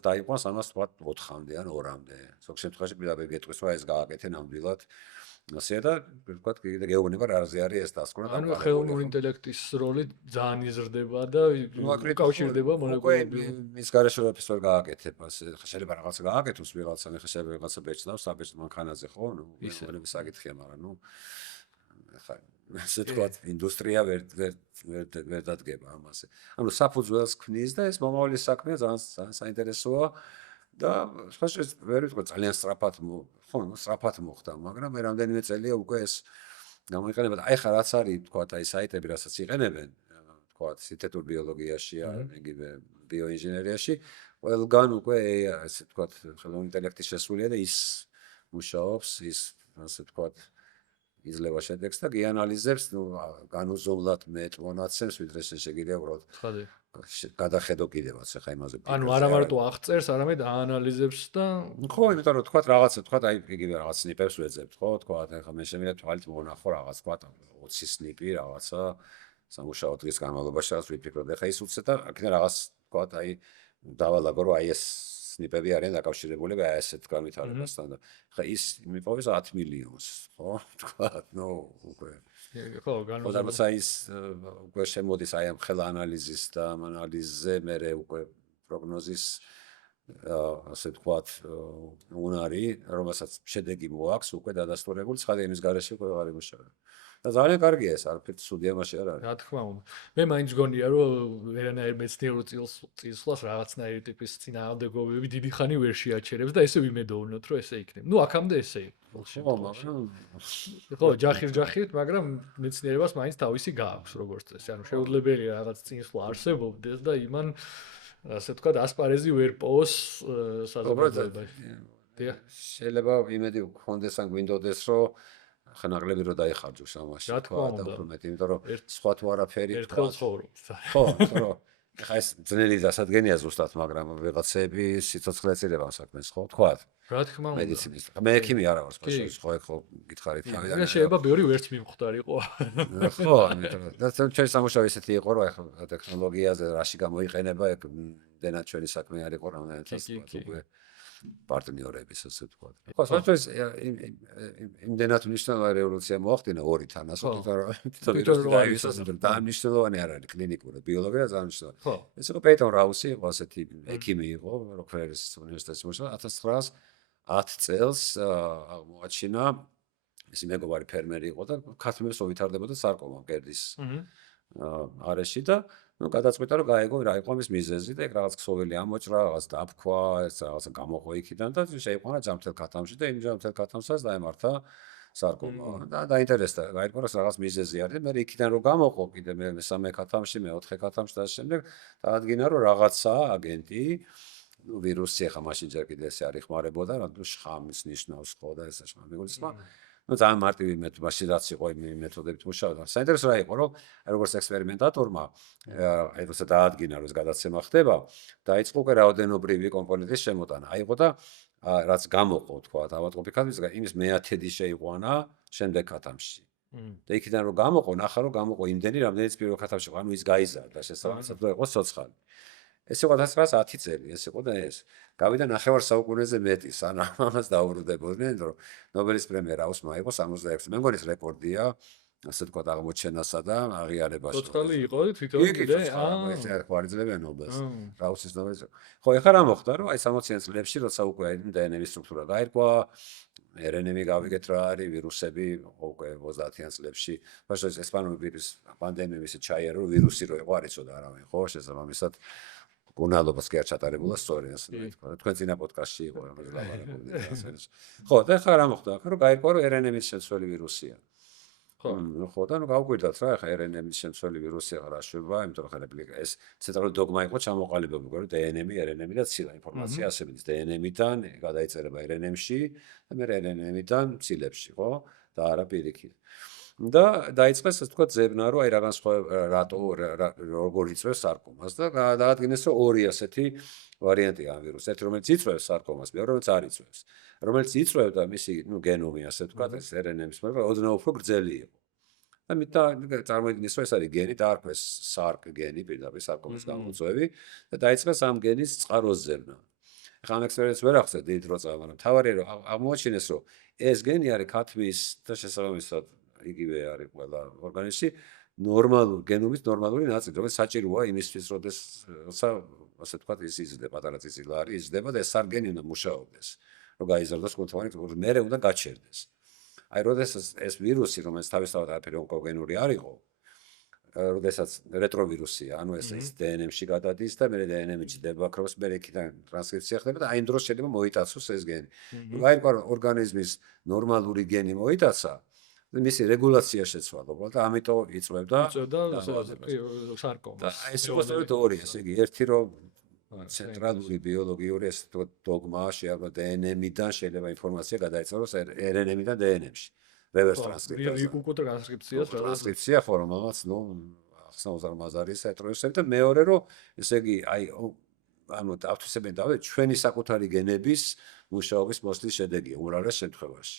დაიყვანს ამას თქვა 4-მდე ან 2-მდე ზოგ შემთხვევაში პირდაპირ გეტყვის რომ ეს გააკეთე ნამდვილად ასე და ვთქვათ კიდე გეუბნება რა ზე არის ეს დასკვნა ანუ ხელოვნური ინტელექტის როლი ძალიან იზრდება და უკავშირდება მოლეკულები მის გარეშე როდეს ვერ გააკეთებ ასე შეიძლება რაღაცა გააკეთოს ვიღაცა ხა შეიძლება რაღაცა ბეჭდავს საბეჭდ მანქანაზე ხო ნუ ისინი საკითხია მაგრამ ნუ ხა ასე თქვათ ინდუსტრია ვერ დადგება ამაზე ანუ საფუძველს ქმნის და ეს მომავლის საქმეა ძალიან საინტერესოა და სპეციალისტ ვერ ვიტყვი ძალიან სწრაფად ხო სწრაფად მოხდა მაგრამ მე რამდენიმე წელია უკვე ეს გამოიყენება და აი ხა რაც არის თქვათ აი საიტები რასაც იყენებენ თქვათ სინთეტურ ბიოლოგიაში ან იგივე ბიოინჟინერიაში ყველგან უკვე ასე თქვათ ხელოვნური ინტელექტის შესულია და ის მუშაობს ის ასე თქვათ იძლევა შედეგს და გიანალიზებს ნუ განუზომლად მეტ მონაცემს ვიდრე შეგიძლია უბრალოდ გადახედო კიდევაც ახლა იმაზე ანუ არა მარტო აღწერს არამედ აანალიზებს და ხო იმიტომ რომ თქვათ რაღაცა თქვათ აი იგივე რაღაც სნიპებს ვეძებთ ხო თქვათ ახლა მე შემიძლია თვალით მონახო რაღაც თქვათ 20 სნიპი რაღაცა სამუშაო დღის განმავლობაში რაც ვიფიქროთ ახლა ის უცე და აქედან რაღაც თქვათ აი დავალაგო რომ აი ეს სნიპები არიან დაკავშირებული აი ასეთ განვითარებასთან და ხა ის მიპოვეს 10 მილიონს ხო თქვათ ნუ უკვე ხო განვითარება და როცა ის უკვე შემოდის აი ამ ხელ ანალიზის და ამ ანალიზზე მე უკვე პროგნოზის ასე თქვათ უნარი რომელსაც შედეგი მოაქვს უკვე დადასტურებული ცხადია იმის გარეშე უკვე აღარ იმუშავება და ძალიან კარგია ეს არაფერი ცუდია მაშინ არ არის რა თქმა უნდა მე მაინც გონია რომ ვერანაირ მეცნიერულ წილსვლას რაღაცნაირი ტიპის წინააღმდეგობები დიდი ხანი ვერ შეაჩერებს და ესე ვიმედოვნოთ რომ ესე იქნება ნუ აქამდე ესე ხო ჯახირ მაგრამ მეცნიერებას მაინც თავისი გააქვს როგორც წესი ანუ შეუძლებელია რაღაც წინსვლა არსებობდეს და იმან ასე ვთქვათ ასპარეზი ვერ პოვოს საზოგადოებაში შეიძლება იმედი გქონდეს ან გვინდოდეს რომ ხანაღლები რო დაიხარჯოს ამაში რა თქმა უნდა უფრო მეტი იმიტომ რომ სხვა თუ არაფერი ერთხელ ცხოვრობს ხო ხო ხა ეს ძნელი დასადგენია ზუსტად მაგრამ ვიღაცები სიცოცხლე ეწირება საქმეს ხო თქვათ რა თქმა უნდა მედიცინის მე ექიმი არა ვარ სხვა ხო გითხარით თავიდან შეიძლება ბევრი ვერც მიმხვდარიყო ხო და ჩვენ სამუშაო ისეთი იყო რომ ახლა ტექნოლოგიაზე რაში გამოიყენება ეგ დენა ჩვენი საქმე არ იყო რამდენად უკვე პარტნიორების ასე ვთქვათ. ხო, საერთოდ იმდენად მნიშვნელოვანი რევოლუცია მოახდინა ორი თანასო, თვითონ დაივიწყოს და მნიშვნელოვანი არ არის კლინიკური ბიოლოგია ძალიან მნიშვნელოვანი. ხო, ეს იყო პეიტონ რაუსი, იყო ასეთი ექიმი იყო, როკფელერის უნივერსიტეტში მუშაობდა 1910 წელს აღმოაჩინა ის მეგობარი ფერმერი იყო და ქათმებს უვითარდებოდა სარკომა მკერდის არეში და ну გადაწყვიტა რომ გაეგო რა იყო მის მიზეზი და ეგ რაღაც ქსოვილი ამოჭრა, რაღაც დაფქვა, ეს რაღაცა გამოყო იქიდან და შეიყვანა ჯამთელ ქათამში და იმ ჯამთელ ქათამსაც დაემართა სარკომა და დაინტერესდა, გაიგო რომ რაღაც მიზეზი არის. მე იქიდან რომ გამოყო კიდე მე მესამე ქათამში, მეოთხე ქათამში და შემდეგ დაადგინა რომ რაღაცა აგენტი ну ვირუსი ახლა მაშინ ჯერ კიდე ესე არ იხმარებოდა, რადგან შხამის ნიშნავს ხო და ეს შხამი გულისხმობა ну ძალიან მარტივი მეთოდები რაც იყო იმ მეთოდებით მუშაობდა. საინტერესო რა იყო რომ როგორც ექსპერიმენტატორმა აი როცა დაადგინა რომ ეს გადაცემა ხდება, დაიწყო უკვე რაოდენობრივი კომპონენტის შემოტანა. აიღო და რაც გამოყო თქვა ავადმყოფი ქათმის იმის მეათედი შეიყვანა შემდეგ ქათამში. და იქიდან რომ გამოყო, ნახა რომ გამოყო იმდენი, რამდენიც პირველ კათავში იყო, ანუ ის გაიზარდა, შესაბამისად რომ იყოს ცოცხალი. ეს იყო 1910 წელი, ეს იყო და ეს. გავიდა 9 საუკუნეზე მეტი, სანამ ამას დაუბრუნდებოდნენ, რომ ნობელის პრემია რაუს მაიღო 66. მე მგონი ეს რეკორდია, ასე ვთქვათ, აღმოჩენასა და აღიარებაში. ცოცხალი იყო თვითონ კიდე? ეს არ იძლევია ნობელს. რაუსის ნობელს. ხო, ეხლა რა მოხდა, რომ აი 60-იან წლებში, როცა უკვე დნმ-ის სტრუქტურა გაირკვა, RNA გავიგეთ რა არის, ვირუსები უკვე 30-იან წლებში, ბაშოს ესპანური გრიპის პანდემია ისე ჩაიარა, რომ ვირუსი რო იყო არ იცოდა არავინ, ხო, შესაბამისად უნალობას კი არ ჩატარებულა სწორი ასე ვთქვა. თქვენ წინა პოდკასტში იყო ამაზე ლაპარაკობდით ასე. ხო, და ახლა რა მოხდა? ახლა რომ გაირკვა, რომ RNA-ის შემცველი ვირუსია. ხო, და ნუ გავუკვირდათ რა, ახლა RNA-ის შემცველი ვირუსი აღარ აშვება, იმიტომ რომ ხა რეპლიკა ეს ცენტრალური დოგმა იყო ჩამოყალიბებული, რომ DNM, RNA და ცილა ინფორმაცია ასე მიდის DNM-დან გადაიწერება RNA-ში და მე RNA-დან ცილებში, ხო? და არა პირიქით. და დაიწყეს ასე ვთქვათ ზებნა, რომ აი რაგან სხვა რატო როგორ იწვევს სარკომას და დაადგინეს, რომ ორი ასეთი ვარიანტია ამ ვირუსს. ერთი რომელიც იწვევს სარკომას, მეორე რომელიც არ იწვევს. რომელიც იწვევდა მისი, ნუ გენომი ასე ვთქვათ, ეს RNA-ის, მაგრამ ოდნავ უფრო გრძელი იყო. და მით წარმოიდგინეს, რომ ეს არის გენი, დაარქვეს SARC გენი, პირდაპირ სარკომის გამოწვევი და დაიწყეს ამ გენის წყაროს ზებნა. ახლა ამ ექსპერიმენტს ვერ ახსენე დიდ როცა, მაგრამ თავარია რომ აღმოაჩინეს, რომ ეს გენი არის ქათმის და შესაბამისად იგივე არის ყველა ორგანიზმში ნორმალურ გენომის ნორმალური ნაწილი, რომელიც საჭიროა იმისთვის, როცა ასე ვთქვათ ის იზრდება, პატარა წიწილა არის, იზრდება და ეს SARC გენი უნდა მუშაობდეს, რომ გაიზარდოს კუნთოვანი, მერე უნდა გაჩერდეს. აი, როდესაც ეს ვირუსი, რომელიც თავისთავად არაფერი ონკოგენური არ იყო, როდესაც რეტროვირუსია, ანუ ეს DNM-ში გადადის და მე DNM-ი ჯდება, ქროს მე იქიდან ტრანსკრიფცია ხდება და აი იმ დროს შეიძლება მოიტაცოს ეს გენი. გაირკვა რომ ორგანიზმის ნორმალური გენი მოიტაცა, მისი რეგულაცია შეცვალა, და ამიტომ იწვევდა სარკომას. ეს იყო სწორედ ორი, ესე იგი, ერთი რომ ცენტრალური ბიოლოგიური ეს დოგმა შეაბრა DNM-დან შეიძლება ინფორმაცია გადაეწეროს RNA-დან DNM-ში. რევერს ტრანსკრიფცია. უკუპრო ტრანსკრიფცია ხო რომელმაც, ნუ ახსნაუზარმაზ არის ეტროისები და მეორე რომ ესე იგი, აი ანუ ავთვისებენ დავეთ ჩვენი საკუთარი გენების მუშაობის მოსვლის შედეგია უმრავლეს შემთხვევაში.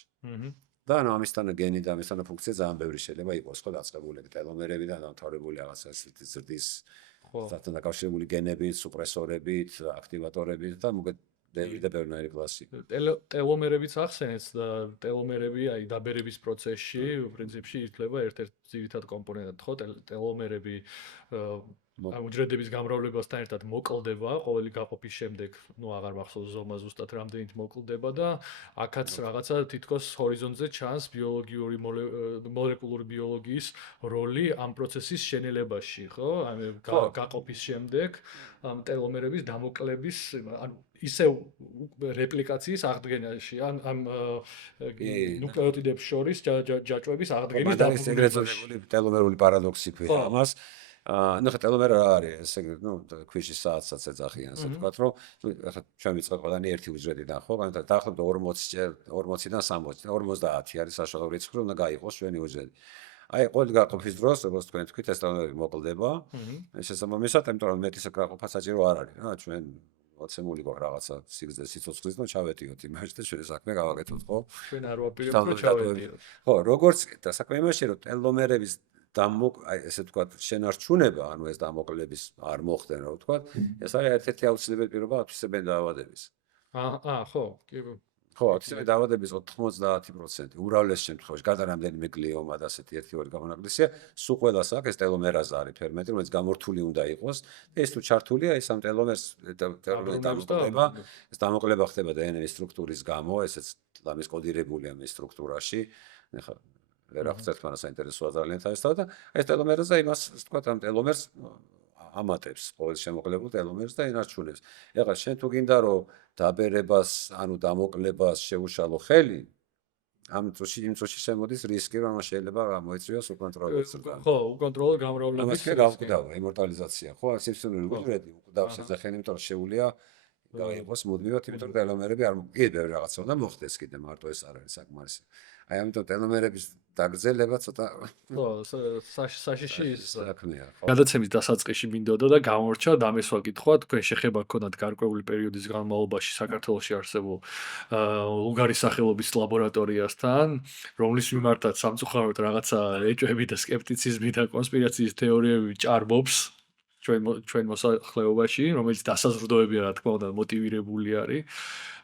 და ანუ ამისთან გენი და ამისთან ფუნქცია ძალიან ბევრი შეიძლება იყოს, ხო, დაწყებული ტელომერებიდან დამთავრებული რაღაცა ზრდის სათანადო დაკავშირებული გენებით, სუპრესორებით, აქტივატორებით და მოგეთ ბევრი კლასი. ტელომერებიც ახსენეთ და ტელომერები აი დაბერების პროცესში პრინციპში ითვლება ერთ-ერთ ძირითად კომპონენტად, ხო, ტელომერები უჯრედების გამრავლებასთან ერთად მოკლდება ყოველი გაყოფის შემდეგ, ნუ აღარ მახსოვს ზომა ზუსტად რამდენით მოკლდება და აქაც რაღაცა თითქოს ჰორიზონტზე ჩანს ბიოლოგიური მოლეკულური ბიოლოგიის როლი ამ პროცესის შენელებაში, ხო? გაყოფის შემდეგ ამ ტელომერების დამოკლების, ანუ ისევ რეპლიკაციის აღდგენაში, ამ ნუკლეოტიდებს შორის ჯაჭვების აღდგენის დამოკლების ტელომერული პარადოქსი ქვია ამას. ნუ ხა ტელომერა რა არის, ესე იგი, ნუ ქვიშის საათსაც ეძახიან, ასე ვთქვათ, რომ ხა ჩვენ ვიწყებ ყველანი ერთი უჯრედიდან, ხო? დაახლოებით 40-დან 60, 50 არის საშუალო რიცხვი, რომ უნდა გაიყოს ჩვენი უჯრედი. აი, ყოველი გაყოფის დროს, როგორც თქვენ თქვით, ეს ტელომერები მოკლდება. შესაბამისად, იმიტომ რომ მეტის გაყოფა საჭირო არ არის, რა, ჩვენ მოცემული გვაქვს რაღაცა სიცოცხლის და ჩავეტიოთ იმაში და ჩვენ საქმე გავაკეთოთ, ხო? ჩვენ არ ვაპირებთ ჩავეტიოთ. ხო, როგორც და საქმე იმაში, რომ ტელომერების ესე ვთქვათ, შენარჩუნება, ანუ ეს დამოკლების არ მოხდენ, რა ვთქვათ, ეს არის ერთ-ერთი აუცილებელი პირობა ავთვისებენ დაავადების. ხო, კი. ხო, ავთვისებენ დაავადების 90%, უმრავლეს შემთხვევაში, გადა რამდენიმე გლიომა და ასეთი ერთი-ორი გამონაკლისია, სულ ყველას აქვს ეს ტელომერაზა არის ფერმენტი, რომელიც გამორთული უნდა იყოს და ეს თუ ჩართულია, ეს ამ ტელომერს დამოკლება, ეს დამოკლება ხდება DNA-ის სტრუქტურის გამო, ესეც ლამის კოდირებულია მის სტრუქტურაში. ეხლა ვერ აღწერთ, მაგრამ საინტერესოა ძალიან თავისთავად და ეს ტელომერაზა იმას, ვთქვათ, ამ ტელომერს ამატებს, ყოველ შემოκლებულ ტელომერს და ინარჩუნებს. ეხლა შენ თუ გინდა რომ დაბერებას, ანუ დამოკლებას შეუშალო ხელი, ამ წუთში შემოდის რისკი, რომ შეიძლება გამოიწვიოს უკონტროლო ზრდა. ხო, უკონტროლო გამრავლების რისკი გავკვდავა, იმორტალიზაცია. ხო, სიმსივნური უჯრედი უკვდავს ეს ხელი, იმიტომ რომ შეუძლია გაიყოს მუდმივად, იმიტომ რომ ტელომერები არ კიდე რაღაცა უნდა მოხდეს კიდე მარტო ეს არ არის საკმარისი. აი ამიტომ ტელომერების დაგრძელება ცოტა ხო, საშიში ის საქმეა, ხო. გადაცემის დასაწყისში მინდოდა და გამორჩა დამესვა კითხვა, თქვენ შეხება გქონდათ გარკვეული პერიოდის განმავლობაში საქართველოში არსებულ უნგარის სახელობის ლაბორატორიასთან, რომლის მიმართაც სამწუხაროდ რაღაცა ეჭვები და სკეპტიციზმი და კონსპირაციის თეორიები ჭარბობს ჩვენ მოსახლეობაში, რომელიც დასაზრდოებია, რა თქმა უნდა, მოტივირებული არის.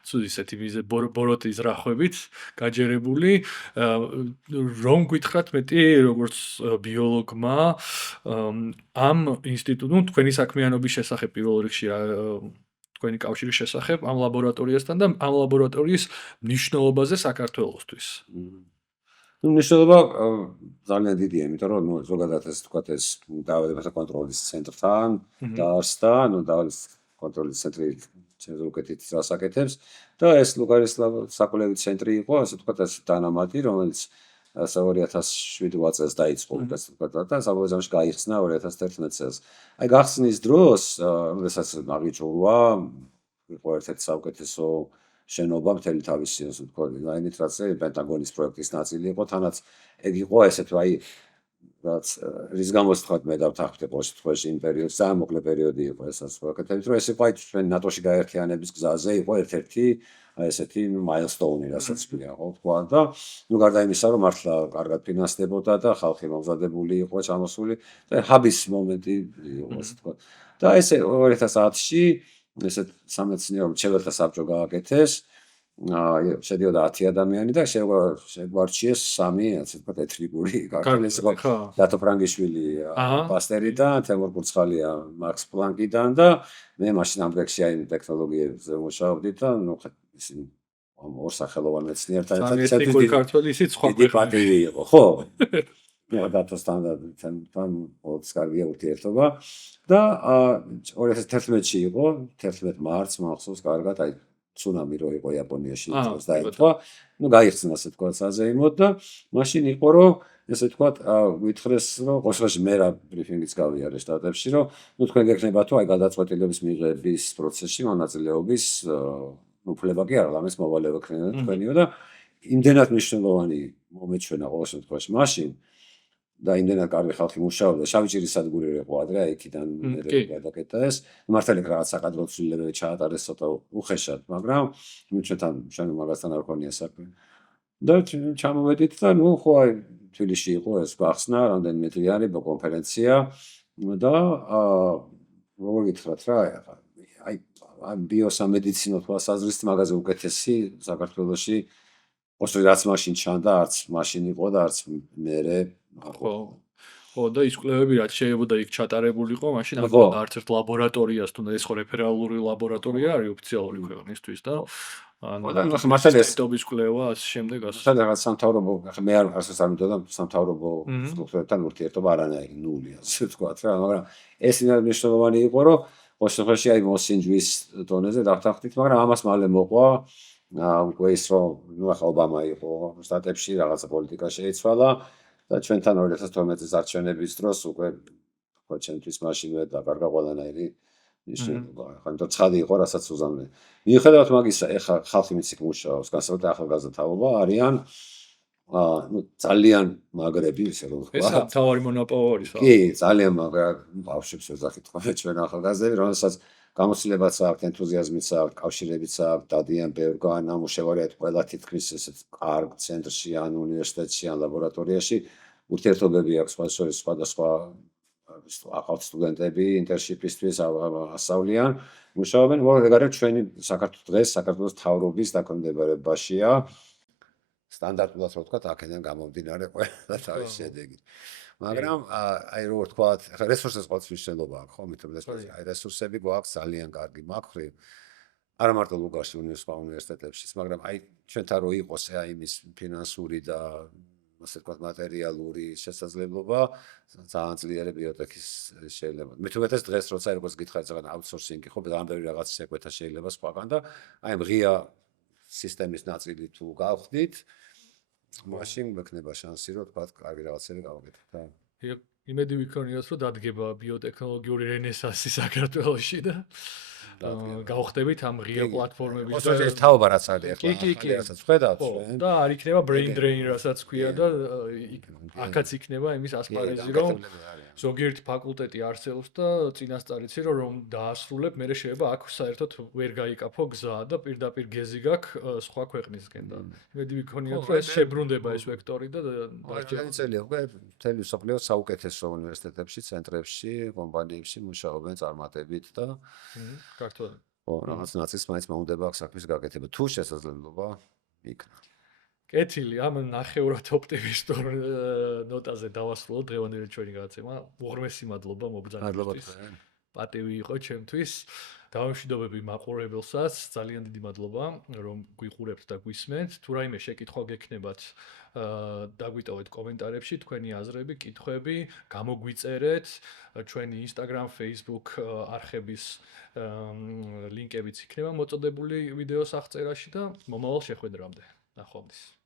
სულ ისეთი ბოროტი ზრახვებით გაჯერებული, რომ გითხრათ მეტი როგორც ბიოლოგმა ამ ინსტიტუტს, თქვენი საქმიანობის შესახებ პირველ რიგში თქვენი კავშირის შესახებ ამ ლაბორატორიასთან და ამ ლაბორატორიის მნიშვნელობაზე საქართველოსთვის. მნიშვნელობა ძალიან დიდია, იმიტომ რომ ზოგადად ეს თქვათ ეს დაავადებათა კონტროლის ცენტრთან დაარსდა, დაავადებათა კონტროლის ცენტრი უკეთით რას აკეთებს და ეს ლუგარის საკვლევი ცენტრი იყო, ასე ვთქვათ, ეს დანამატი, რომელიც 2007 წელს დაიწყო, ასე ვთქვათ, და საბოლოო ჯამში გაიხსნა 2011 წელს. აი გახსნის დროს, როდესაც აღიჭურვა, იყო ერთ-ერთი საუკეთესო შენობა მთელი თავისი, ასე ვთქვათ, აინით რაც პენტაგონის პროექტის ნაწილი იყო, თანაც ეგ იყო ესეთ, აი რაც რის გამოც თქვათ მე დავთანხმდი ყოველ შემთხვევაში იმ პერიოდს, ძალიან მოკლე პერიოდი იყო ეს, ასე ვაკეთებ, რომ ეს იყო აი ჩვენ ნატოში გაერთიანების გზაზე იყო ერთ-ერთი აი ესეთი მაილსტოუნი, რასაც ქვია, ხო, თქვა და ნუ გარდა იმისა, რომ მართლა კარგად ფინანსდებოდა და ხალხი მომზადებული იყო ჩამოსული და ჰაბის მომენტი იყო, ასე ვთქვათ. და ესე 2010-ში ესეთ სამეცნიერო მრჩეველთა საბჭო გააკეთეს. შედიოდა 10 ადამიანი და შეგვარჩიეს 3, ასე ვთქვათ, ეთნიკური ქართველი იყო დათო ფრანგიშვილი პასტერიდან, თემურ კურცხალია მაქს პლანკიდან და მე მაშინ ამ პროექტში აი ტექნოლოგიებზე მუშაობდი და ნუ ისინი ორ სახელოვან მეცნიერთან ერთად ეთნიკური ქართველი ისიც სხვა პატივი იყო, ხო? ნუ დათოსთან თან ოც კარგია ურთიერთობა და 2011-ში იყო 11 მარტს მახსოვს კარგად აი ცუნამი რო იყო იაპონიაში წელს დაიწყო. ნუ გაიხსნა ასე თქვა საზეიმოდ და მაშინ იყო რომ ესე თქვა გითხრეს რომ ყოველში მე რა ბრიფინგიც გავიარე შტატებში რომ ნუ თქვენ გექნება თუ აი გადაწყვეტილების მიღების პროცესში მონაწილეობის უფლება კი არა, ამას მოვალეობა ქნენდა თქვენიო და იმდენად მნიშვნელოვანი მომეჩვენა ყოველ შემთხვევაში მაშინ და იმდენად კარგი ხალხი მუშაობდა, შავიჭირის სადგური იყო ადრე, იქიდან გადაკეტა ეს. მართალი რაღაც საკადრო ცვლილებები ჩაატარეს ცოტა უხეშად, მაგრამ ჩვენ მაგასთან არ ქონია საქმე. და ჩამოვედით და ნუ ხო აი თბილისში იყო ეს გახსნა, რამდენიმე დღიანი კონფერენცია და როგორ გითხრათ რა, აი ბიოსამედიცინო თვალსაზრისით მაგაზე უკეთესი საქართველოში ოსო რაც მაშინ ჩანდა, არც მაშინ იყო და არც მერე ხო და ის კვლევები რაც შეიძლება იქ ჩატარებულიყო, მაშინ აღარ არც ერთ ლაბორატორიას, თუნდაც ეს ხო რეფერალური ლაბორატორია არის ოფიციალური ქვეყნისთვის და ანუ მასალების კვლევა ასე შემდეგ ასე. სადღაც სამთავრობო, მე არც არ მინდოდა სამთავრობო სტრუქტურებთან ურთიერთობა არანაირი ნულია, ასე ვთქვათ რა, მაგრამ ეს მნიშვნელოვანი იყო, რომ ოშოხში აი მოსინჯვის დონეზე დავთანხმდით, მაგრამ ამას მალე მოყვა უკვე ის რომ ნუ ახლა ობამა იყო შტატებში რაღაცა პოლიტიკა შეიცვალა და ჩვენთან 2012 წლის არჩევნების დროს უკვე ხო ჩვენთვის მაშინვე დაკარგა ყველანაირი ნიშნულობა. ახლა იმიტომ ცხადი იყო, რასაც უზამნე. მიუხედავად მაგისა, ახლა ხალხი მიციქ მუშაობს, განსაკუთრებით ახალგაზრდა თაობა არიან ნუ ძალიან მაგრები, ისე რომ ვთქვა. ეს თავარი მონაპოვარია. კი, ძალიან მაგრა ბავშვებს ვეძახით ხოლმე ჩვენ ახალგაზრდები, რომელსაც გამოცდილებაც აქვს, ენთუზიაზმიც აქვს, კავშირებიც აქვს, დადიან ბევრგან, ნამუშევარია ყველა თითქმის ესეთ კარგ ცენტრში ან უნივერსიტეტში ან ლაბორატორიაში ურთიერთობები აქვს სხვადასხვა ახალ სტუდენტები ინტერშიპისთვის ასწავლიან, მუშაობენ, ეგარეთ ჩვენი საქართველოს თავრობის დაქვემდებარებაშია. სტანდარტულად რო ვთქვათ, აქედან გამომდინარე ყველა თავის შედეგი. მაგრამ აი როგორ ვთქვათ, ხა რესურსებს ყოველთვის მნიშვნელობა აქვს, ხო, მithomდეს აი რესურსები გვაქვს ძალიან კარგი მაქვრი. არა მარტო ლუგარში უნივერსიტეტებში, მაგრამ აი ჩვენთან რო იყოს აი იმის ფინანსური და ასე ვთქვათ მატერიალური შესაძლებლობა, ძალიან ძლიერი ბიოტექის შეიძლება. მithomდეს დღეს როცა როგორც გითხარით, ზოგადად აუთსორსინგი ხო, ძალიან ბევრი რაღაც შეკვეთა შეიძლება სხვაგან და აი ღია სისტემის ნაწილი თუ გავხდით, მაშინ მექნება შანსი, რომ თქვათ, კარგი რაღაცები გავაკეთოთ. იმედი ვიქონიოთ, რომ დადგება ბიოტექნოლოგიური რენესანსი საქართველოში და გავხდებით ამ ღია პლატფორმების ოსოჯი ეს თაობა რაც არის ახლა. კი. რასაც ხედავთ ხო, ჩვენ. და არ იქნება brain drain, რასაც ქვია და აქაც იქნება იმის ასპარეზი, რომ ზოგიერთი ფაკულტეტი არსებობს და წინასწარიც რომ დაასრულებ, მე შეიძლება აქ საერთოდ ვერ გაიკაფო გზა და პირდაპირ გეზი გაქვს სხვა ქვეყნისკენ და იმედი ვიქონიოთ, რომ ეს შებრუნდება ეს ვექტორი და დაიწყება უკვე მთელი მსოფლიოს საუკეთესო უნივერსიტეტებში, ცენტრებში, კომპანიებში მუშაობენ წარმატებით და ქართულად. ო, რაღაც ნაწილს მაინც მოუნდება აქ საქმის გაკეთება. თუ შესაძლებლობა იქნება. კეთილი, ამ ნახევრად ოპტიმისტურ ნოტაზე დავასრულოთ დღევანდელი ჩვენი გადაცემა. უღრმესი მადლობა მობრძანებისთვის. პატივი იყო ჩემთვის. დავამშვიდობები მაყურებელსაც, ძალიან დიდი მადლობა, რომ გვიყურებთ და გვისმენთ. თუ რაიმე შეკითხვა გექნებათ, დაგვიტოვეთ კომენტარებში თქვენი აზრები, კითხვები, გამოგვიწერეთ. ჩვენი Instagram, Facebook არხების ლინკებიც იქნება მოწოდებული ვიდეოს აღწერაში და მომავალ შეხვედრამდე. ნახვამდის.